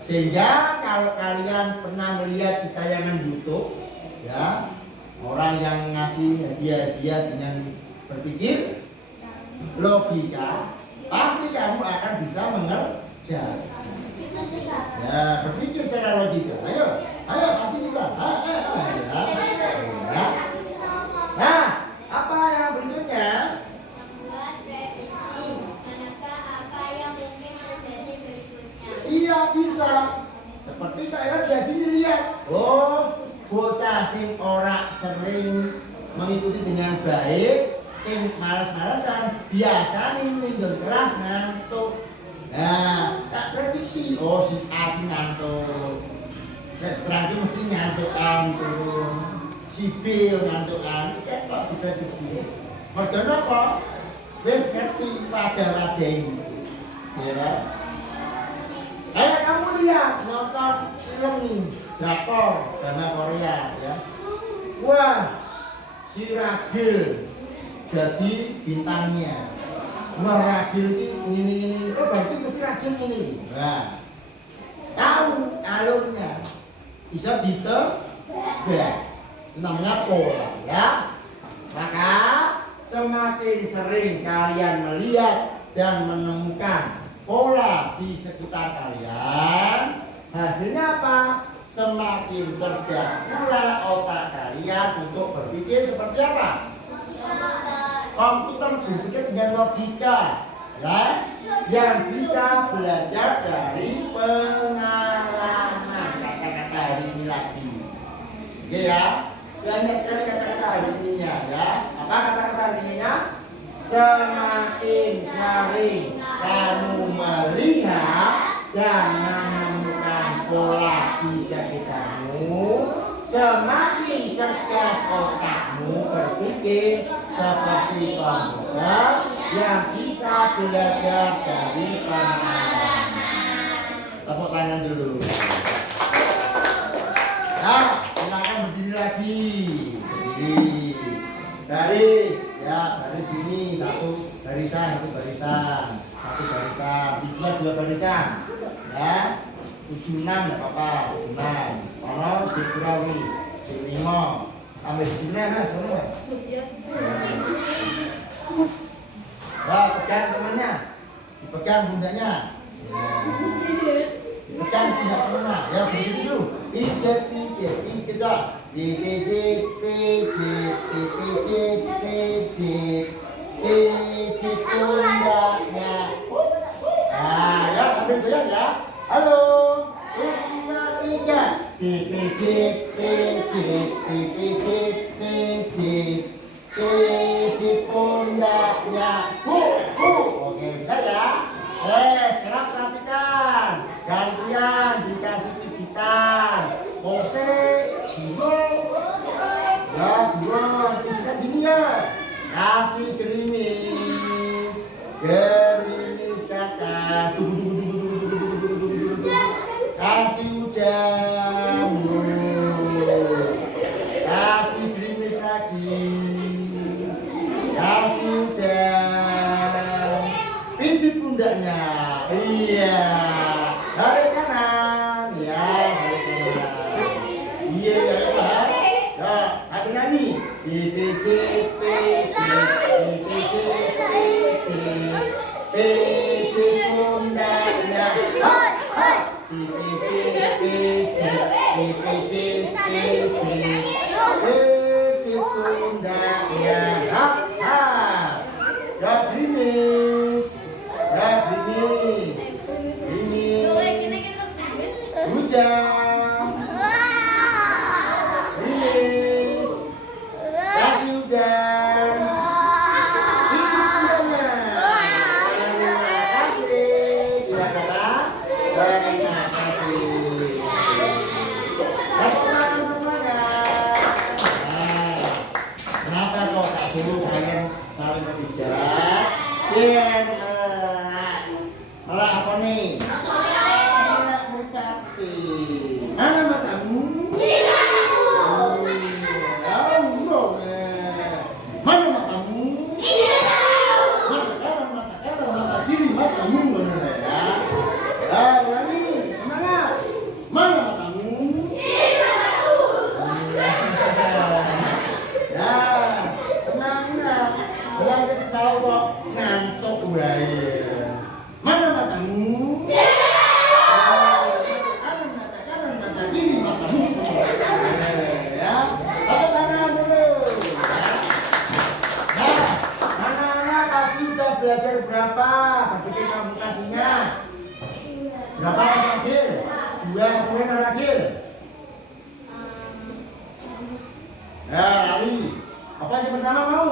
Sehingga kalau kalian pernah melihat di tayangan YouTube, ya orang yang ngasih hadiah-hadiah dengan berpikir logika, pasti kamu akan bisa mengerjakan. Ya, berpikir secara logika. Ayo, pasti bisa. Ya. Nah, apa yang berikutnya? Membuat prediksi menebak apa yang mungkin terjadi berikutnya. Iya bisa. Seperti Pak Iwan sudah dilihat. Oh, bocah sing ora sering mengikuti dengan baik, sing malas-malasan, biasa nih minggu kelas ngantuk. Nah, tak prediksi. Oh, si A ngantuk. Berarti mesti ngantuk. Si B ngantukan. Kita kok diprediksi. Mergo napa? Wis ngerti wajah-wajah ini. Ya. Ayo kamu lihat nonton film ini, drakor drama Korea ya. Wah, si Ragil jadi bintangnya. Wah, Ragil ini. Oh, berarti mesti Ragil ini. Nah, tahu alurnya. Bisa ditebak. Namanya pola ya. Maka semakin sering kalian melihat dan menemukan pola di sekitar kalian, hasilnya apa? Semakin cerdas pula otak kalian untuk berpikir seperti apa? Komputer berpikir dengan logika, ya, yang bisa belajar dari pengalaman. Kata-kata hari ini lagi, oke ya? Banyak sekali kata-kata hari ininya, ya. Apa kata-kata hari ininya? Semakin sering kamu melihat dan menemukan pola di sekitarmu, semakin cerdas otakmu berpikir seperti komputer yang bisa belajar dari pengalaman. Tepuk tangan dulu. Nah, silakan berdiri lagi. Berdiri. Garis, ya, garis ini satu barisan, satu barisan, dua barisan, ya. 76 enggak apa-apa, 76. Kalau Jibrawi, 5. Ambil sini Mas, sono Mas. Wah, pegang temannya. Dipegang bundanya. Dipegang pundak temannya. Ya, begitu dulu. Pijet dah. Pijet pundaknya. Nah, ya, ambil goyang ya. Halo. 2, 3. Pijit pundaknya. Oke, bisa ya? Sekarang perhatikan. Gantian dikasih pijitan. Pose, dua. Ya, dua. Pijitan gini ya. Kasih gerimis. Gerimis kata. Kasih hujan, kasih gerimis lagi, kasih hujan, pijit pundaknya, iya, balik kanan, ya, balik kanan, iya, ya, aku nyanyi, pijit pundaknya, pijit pundaknya, gerimis, hujan, gerimis, kasih hujan, pijit pundaknya. Terima kasih, tidak kata. Terima kasih. Kenapa kok tak suruh kalian saling berbicara? Malah apa nih? Malah merpati. Mana matamu? Mana matamu? Mata kanan, mata kiri, matamu mana ya? Ulangi, semangat. Mana matamu? Ya, semangat. Orang kita tahu kok ngantuk wae. Mana matamu? Mata kanan, mata kiri, matamu. Ya, tepuk tangan dulu. Nah, anak-anak tadi udah belajar berapa? Berpikir komputasinya. Berapa Mas Agil? 2 kemudian Mas Agil. Ya, lari. Apa yang pertama mau?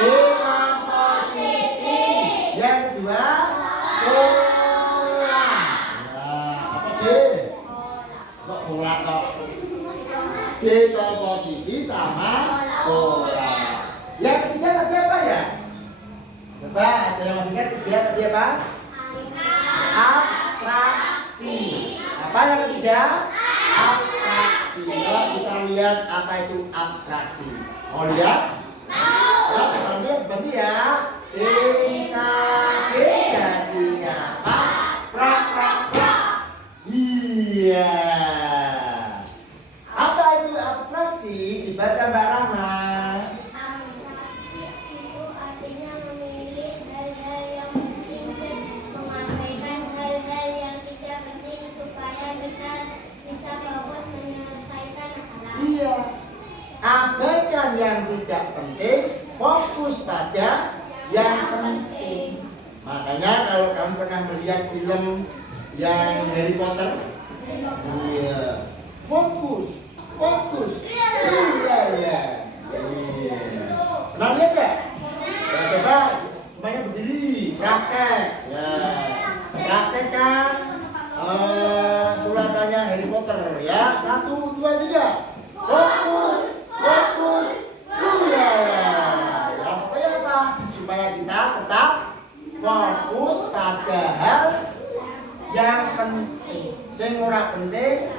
Dekomposisi. Yang kedua, pola. Nah, apa Gil? Kok pola kok? Dekomposisi sama pola. Yang ketiga tadi apa ya? Coba, ada yang masih ingat ketiga tadi apa? Abstraksi. Apa yang ketiga? Abstraksi. Kalau kita lihat apa itu abstraksi, mau lihat? Bantu ya. Sing sakit jadi apa? Prak. Iya. Apa itu abstraksi? Dibaca Mbak Rahma. Kalau kamu pernah melihat film yang Harry Potter, iya. Fokus. Iya. Pernah lihat nggak? Ya, coba semuanya berdiri, praktek. Ya, praktek kan suratannya Harry Potter ya. 1, 2, 3. Fokus. Iya. Ya, supaya apa? Supaya kita tetap fokus pada hal yang penting. Sing ora penting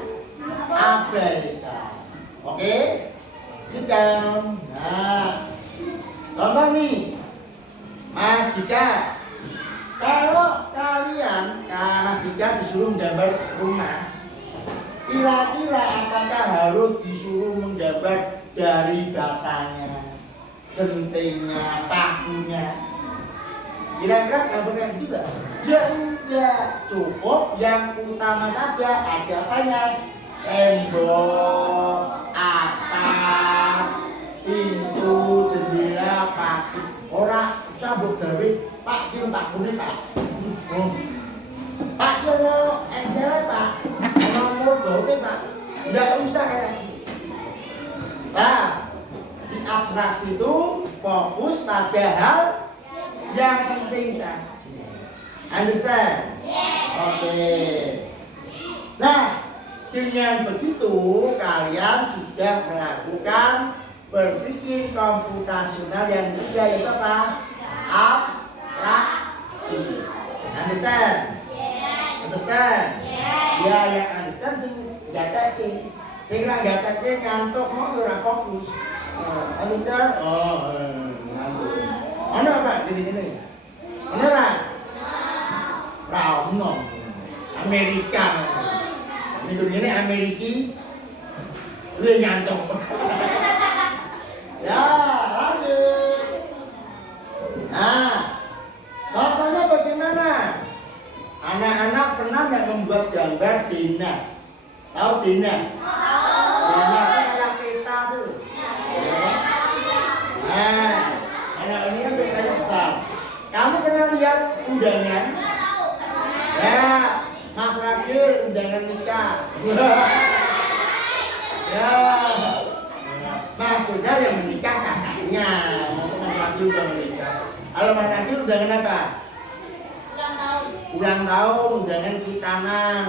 abaikan. Oke? Sit down. Nah, contoh nih, Mas Dika. Kalau kalian, Mas Dika disuruh menggambar rumah, kira-kira apakah harus disuruh menggambar dari batanya, gentingnya, pakunya? Kira-kira gambar kayak gitu gak? Ya enggak, cukup yang utama saja. Ada apanya? Tembok, atap, pintu, jendela, paku. Ora usah mbok gawe pakune Pak. Pak ono Excel Pak. Nomor baute Pak. Enggak usah kayak gitu. Nah, di abstraksi itu fokus pada hal yang penting saja. Understand? Oke. Nah, dengan begitu kalian sudah melakukan berpikir komputasional yang ketiga, yaitu apa? Abstraksi. Understand? Understand? Ya, yang understand sing gatekke. Sing ra gatekke ngantuk mau ora fokus. Understand? Ngantuk. Ono apa gini-gini? Ono ra? Rauno Amerika. Ini Ameriki lu ngantuk. Ya, lanjut. Nah, contohnya bagaimana? Anak-anak pernah nggak membuat gambar Dina? Tahu Dina? Dina kan kayak peta tuh. Nah, anak ini kan petanya besar. Kamu pernah lihat undangan? Ya, Mas Ragil undangan nikah. Ya, maksudnya yang menikah kakaknya. Maksud Mas Ragil udah menikah. Kalau Mas Ragil undangan apa? Ulang tahun, undangan kitanan.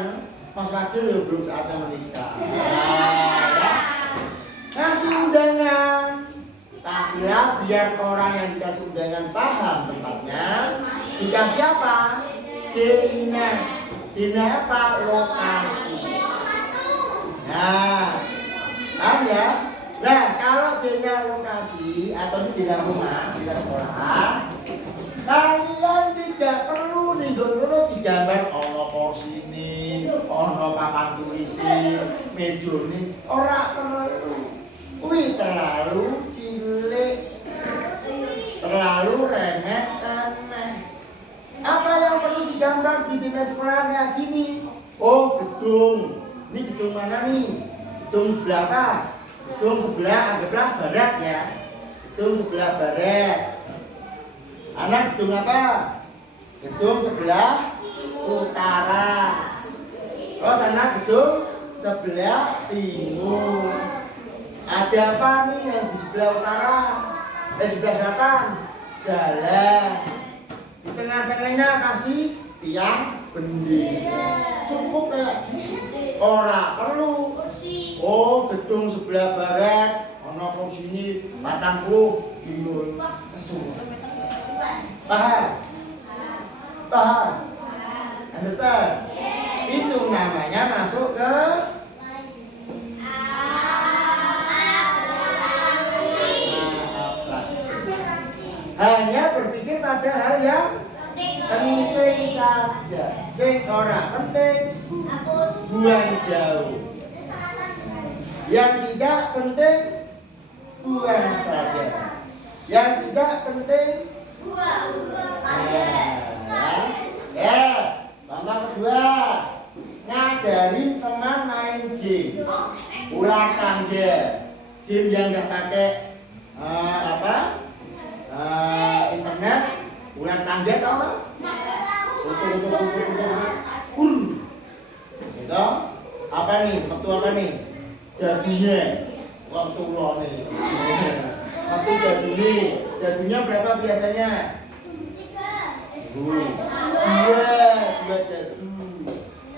Mas Ragil ya belum saatnya menikah. Ya. Kasih undangan. Taklah biar orang yang dikasih undangan paham tempatnya. Dikasih apa? Dina. Dina apa? Lokasi. Nah, paham ya? Nah, kalau dina lokasi atau dina rumah, dina sekolah, kalian tidak perlu nih dulu digambar ono kursi ini, ono papan tulis meja ini, ora perlu. Wih, terlalu cilik, terlalu remeh-temeh. Apa yang perlu digambar di dinas sekolahnya gini? Oh, gedung. Ini gedung mana nih? Gedung sebelah apa? Gedung sebelah, anggaplah barat ya. Gedung sebelah barat. Anak gedung apa? Gedung sebelah utara. Oh, sana gedung sebelah timur. Ada apa nih yang di sebelah utara? Sebelah selatan? Jalan. Di tengah-tengahnya kasih tiang bendera. Cukup kayak gini. Ora perlu. Oh, gedung sebelah barat, ono kursi ini 40 kilo kesuwen. Paham? Paham? Understand? Itu namanya masuk ke hanya berpikir pada hal yang penting saja. Sing ora penting buang jauh. Yang tidak penting buang saja. Yang tidak penting buang. Ya. Contoh kedua, ngajarin teman main game. Ulah tangga. Game yang nggak pakai internet, ulang tangga tau? Gitu. Apa nih? Metu apa nih? Jadunya. Waktu lo nih. Metu jadunya. Jadunya berapa biasanya? Iya, 2 jadu.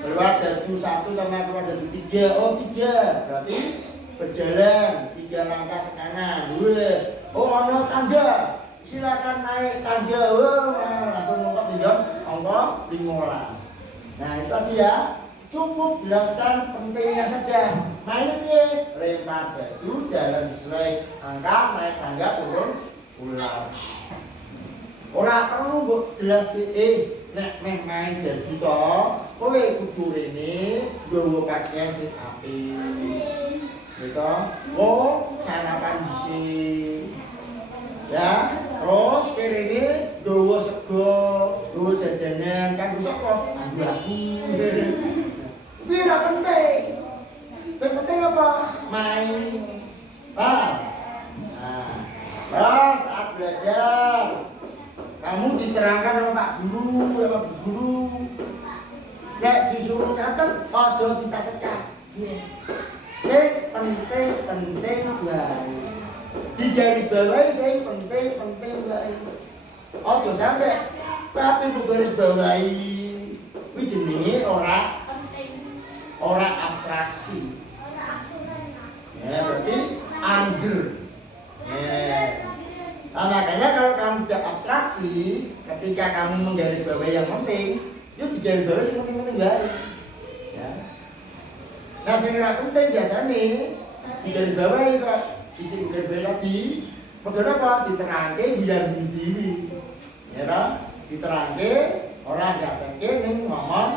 Keluar jadu 1 sama keluar jadu 3. Oh 3. Berarti berjalan 3 langkah ke kanan. 2. Oh ono tangga. Silakan naik tangga. Oh, langsung lompat tinggal angka 15. Nah itu tadi ya. Cukup jelaskan pentingnya saja. Mainnya lempar jadu, jalan selai angka, naik tangga, turun pulang. Ora perlu mbok jelaske nek meh main jadu to, kowe kudu rene nggawa pakaian sing apik. Gitu. Oh, sarapan dhisik. Ya, terus kerene nggawa sego, nggawa jajanan kanggo sapa? Kanggo aku. Kuwi ora penting. Sing penting apa? Main. Nah, saat belajar kamu diterangkan sama Pak Guru, sama Bu Guru. Nek disuruh nyatet, ojo dicatet. Sing penting wae. Di garis bawahi sing penting wae. Ojo sampe tapi ku garis bawahi. Kuwi jenenge ora abstraksi. Ya, berarti under. Ya. Nah, makanya kalau kamu sudah abstraksi, ketika kamu menggarisbawahi yang penting, itu digarisbawahi yang penting-penting baik. Ya. Nah, yang penting biasanya digarisbawahi kok, digarisbawahi tadi, padahal apa? Diterangke bilang dewi, ya toh? Diterangke orang gak teke ngomong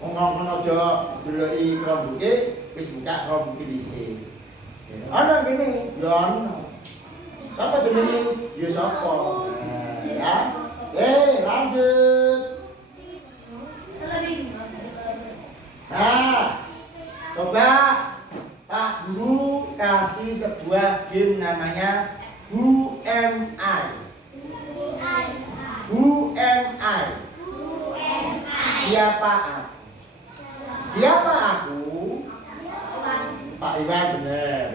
ngomong aja deloki rombuke wis buka rombuke dhisik. Ana kene yo ana. Sapa jenenge? Ya sapa? Ya. Lanjut. Nah, coba Pak Guru kasih sebuah game namanya Who Am I? Who am I? Siapa aku? Siapa aku? Pak Iwan benar.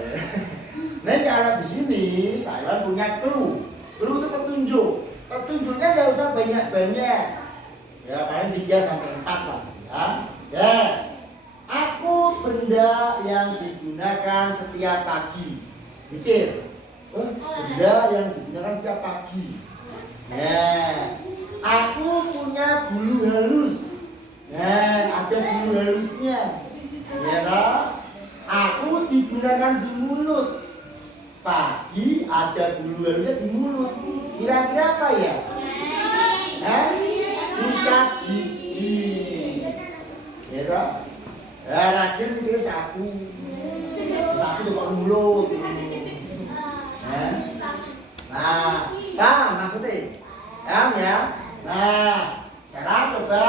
Nah kalau di sini Pak Iwan punya clue. Clue itu petunjuk. Petunjuknya tidak usah banyak-banyak. Ya paling 3 sampai 4 lah. Ya. Aku benda yang digunakan setiap pagi. Mikir. Benda yang digunakan setiap pagi. Ya. Aku punya bulu halus. Nah, ada bulu halusnya. Ya toh? Aku digunakan di mulut. Pagi ada bulu halusnya di mulut. Kira-kira apa ya? Sikat gigi. Ya toh? Ragil mikirnya sapu. Sapu tuh kok mulut. Nah, maksudnya ya. Nah, sekarang coba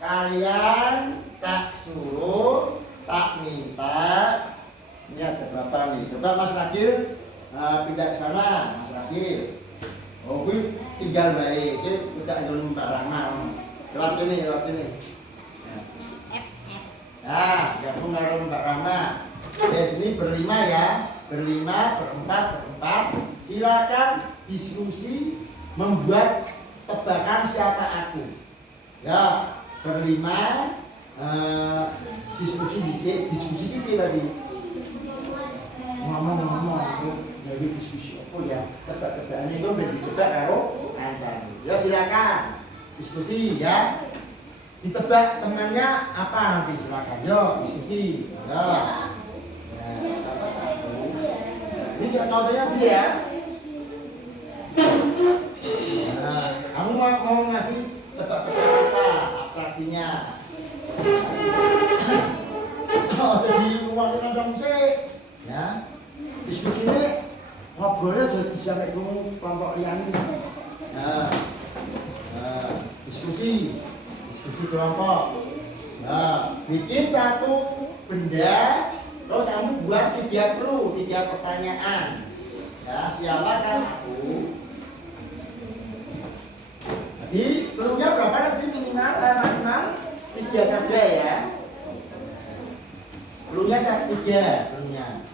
kalian tak suruh, tak minta. Ini ada berapa nih? Coba Mas Ragil pindah ke sana, Mas Ragil. Oh, gue tinggal baik. Kita ingin Mbak Rahma. Lewat ini. Nah, gabung dengan Mbak Rahma. Sini berlima ya. Berlima, berempat. Silakan diskusi membuat tebakan siapa aku. Ya, berlima diskusi ini tadi. Ngomong jadi diskusi apa ya? Tebak-tebakan itu ditebak karo kancan. Ya silakan diskusi ya. Ditebak temannya apa nanti silakan. Yo diskusi. Ya. Siapa tahu. Ini contohnya dia. Nah, kamu mau ngasih tebak-tebakan apa abstraksinya? Jadi ruang dengan musik, ya. Diskusi ini ngobrolnya jadi sampai kelompok liani. Nah, diskusi kelompok. Nah, bikin satu benda, terus kamu buat 3 pertanyaan. Ya, siapa kan aku? Jadi clue-nya berapa nanti minimal maksimal 3 saja ya. Clue-nya 3 clue-nya.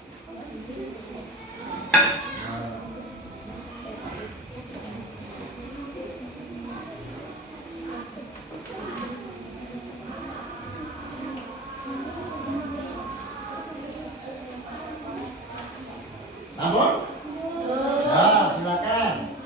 Namun? Ya, silakan.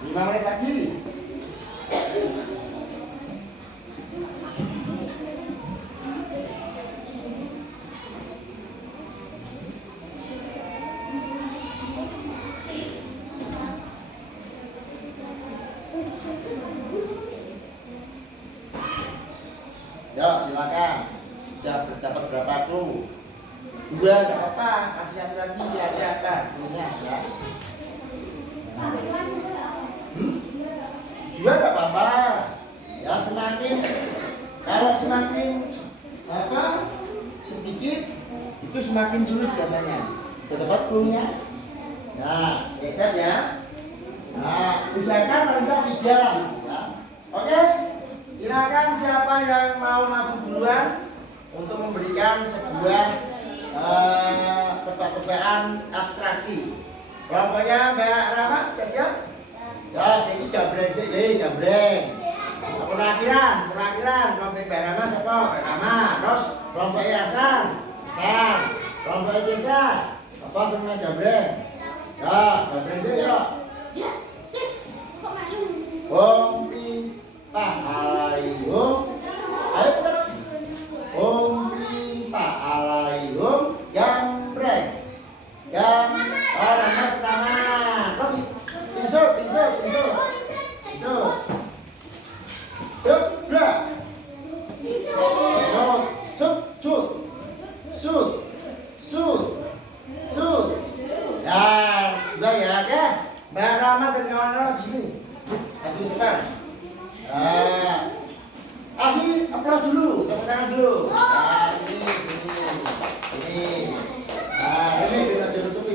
Lima menit lagi. Yo, silakan. Dapat berapa clue? 2 tak apa, kasih satu lagi aja kan, clue-nya ya. Nah. 2 tak apa-apa. Ya kalau semakin sedikit itu semakin sulit biasanya. Dapat clue-nya. Nah, siap ya. Nah, usahakan paling tidak 3 lah. Ya. Oke. Silakan siapa yang mau maju duluan untuk memberikan sebuah tebak-tebakan abstraksi. Kelompoknya Mbak Rama sudah siap? Ya, saya ini jambreng sih, jambreng. Perakhiran, kelompok Mbak Rama siapa? Mbak Rama. Terus kelompok Hasan, kelompok Desa, apa semua jambreng? Ya, jambreng sih ya. Ya, sip. Kok malu? Pak alaihum, ayo cepat. Pak alaihum, jambreng. Nama pertama. Tinsut. Sud. Ya, sudah ya, oke. Mbak Rama dan kawan-kawan di sini. Maju depan. Aplaus dulu, tepuk tangan dulu. Nah, ini. Nah, ini bisa ditutupi.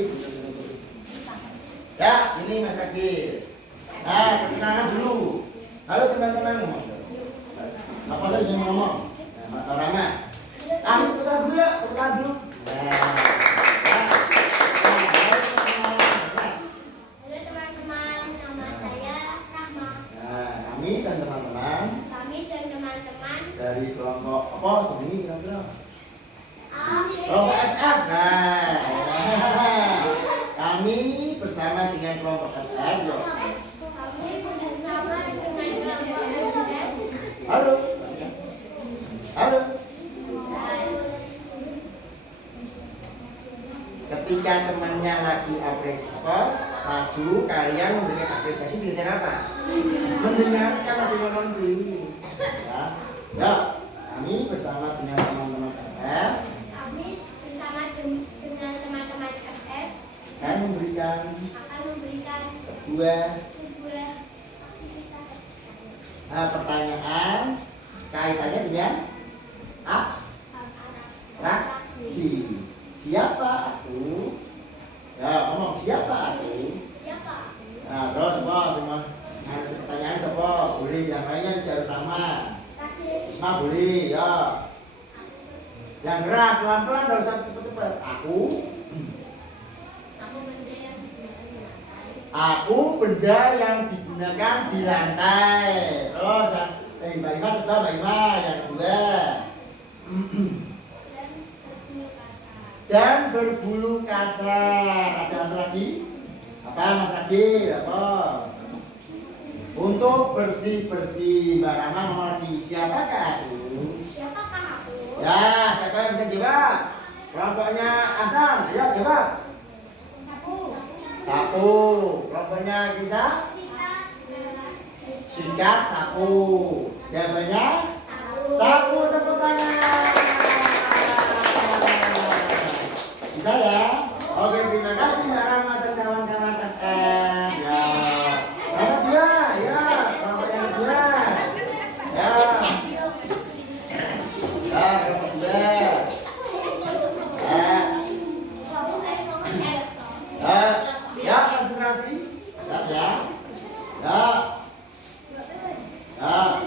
Ya, sini Mas Agil. Nah, tepuk tangan dulu. Halo teman-teman. Apa saja yang mau ngomong? Mbak Rama. Tepuk tangan dulu ya, tepuk tangan dulu. Halo teman-teman, nama saya Rahma. Nah, kami dan teman-teman dari kelompok apa ini kira-kira? Kelompok FF. Nah, kami bersama dengan kelompok FF. Yuk. Halo. Ketika temannya lagi maju, kalian memberikan apresiasi dengan cara apa? Mendengarkan atau ngomong dulu. Ya, kami bersama dengan teman-teman FF. Akan memberikan sebuah pertanyaan kaitannya dengan abstraksi. Siapa aku? Ya, ngomong siapa aku? Nah, terus semua ada pertanyaan apa? Boleh yang lainnya tidak utama. Semua boleh, ya. Yang gerak pelan-pelan, harus cepat-cepat. Aku benda yang digunakan di lantai. Terus yang Mbak Ima coba Mbak Ima yang kedua. Dan berbulu kasar. Ada lagi? Apa Mas Adi? Apa? Untuk bersih-bersih. Mbak Rama ngomong lagi. Siapakah aku? Ya, siapa yang bisa jawab? Kelompoknya Hasan, ayo jawab. Sapu. Kelompoknya Kisah? Singkat sapu. Jawabannya? Sapu, tepuk tangan. Bisa ya? Oke, terima kasih Mbak Rama dan kawan-kawan FF. Ya. Yang kedua, ya. Kelompok yang kedua. Ya. Ya, kelompok kedua. Ya. Ya, konsentrasi. Ya, ya. Ya. Ya.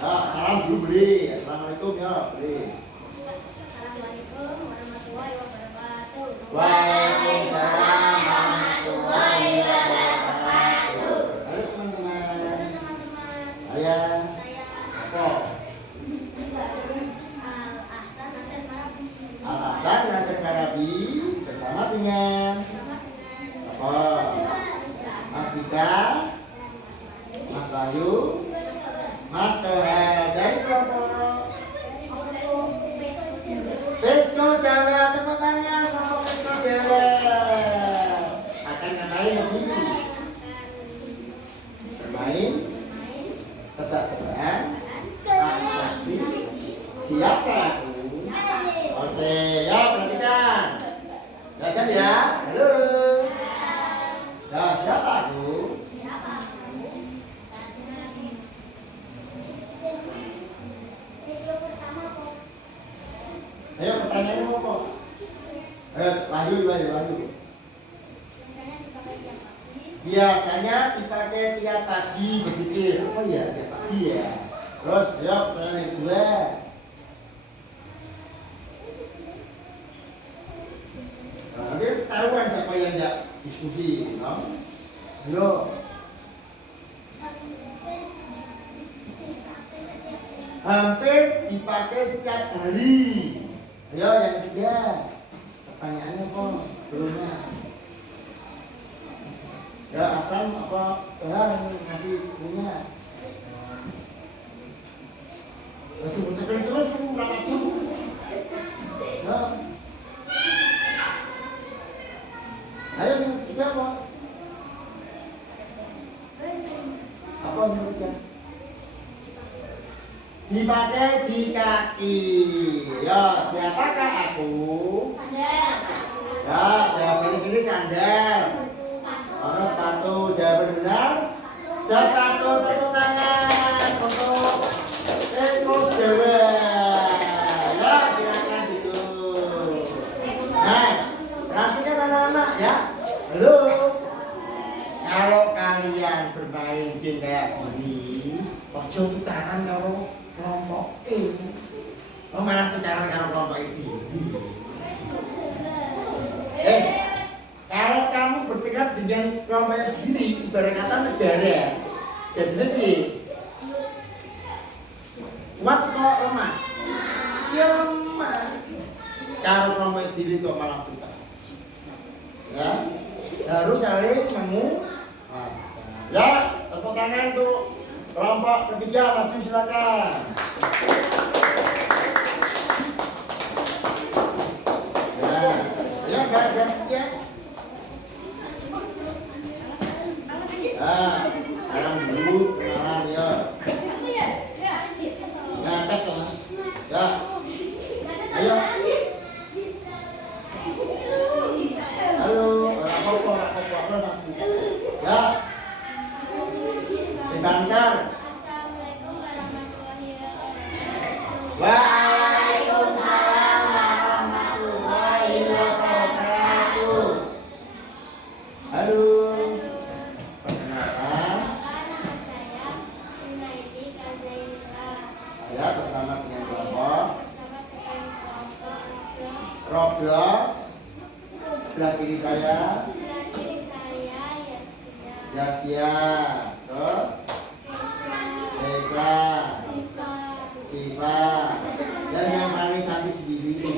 Ya, salam dulu beli. Assalamualaikum ya, beli. Assalamualaikum warahmatullahi wabarakatuh. Waalaikumsalam warahmatullahi wabarakatuh. Halo teman-teman. Halo teman-teman. Saya Saya Al-Hasan Al-Hasan Marabi. Nasir Karabi bersama dengan Bersama dengan Mas Dika, Mas Wahyu, Mas Tohel dari kelompok Pesko Jawa. Tepuk tangan kelompok Pesko Jawa. Akan ngapain nanti? Bermain, tebak-tebakan, atraksi. Siapa aku? Oke, ya perhatikan. Ya siap ya. Halo. Ya siapa aku? Ayo pertanyaannya apa? Ayo Wahyu. Biasanya dipakai tiap pagi berpikir. Oh iya tiap pagi ya. Terus ayo pertanyaan yang kedua. Nah, nanti ketahuan siapa yang tidak diskusi, no? Ayo. Hampir dipakai setiap hari. Ayo yang ketiga. Pertanyaannya kok belumnya. Ya asal apa? Ngasih punya. Itu mencekali terus kamu berapa tuh? Ya. Ayo cegah apa? Apa menurutnya? Dipakai di kaki. Ya, siapakah aku? Ya, jawaban ini sandal. Ono sepatu, jawaban benar. Sepatu, tepuk tangan untuk Ekos Dewa. Ya, silakan duduk. Nah, perhatikan anak-anak ya. Halo. Kalau kalian bermain game kayak gini, ojo tukaran karo kelompok ini. Oh malah tukaran karo kelompok ini. Kalau kamu bertekad dengan kelompoknya sendiri, ibarat kata negara, jadi lebih kuat kok lemah? Ya lemah. Kalau kelompok sendiri kok malah tukar. Ya, harus saling menguatkan. Ya, tepuk tangan untuk kelompok ketiga, maju silakan. Ya, gas ya. Sekarang dulu kenalan ya. Ngangkat sama. Ya. Ayo. Halo, apa-apa. Ya. Dibantar. Assalamualaikum warahmatullahi wabarakatuh. Waalaikumsalam warahmatullahi wabarakatuh. Halo. Perkenalkan, saya bersama dengan kelompok Roblox. Sebelah kiri saya Yaskia, terus Desa, Siva, dan yang paling cantik sendiri.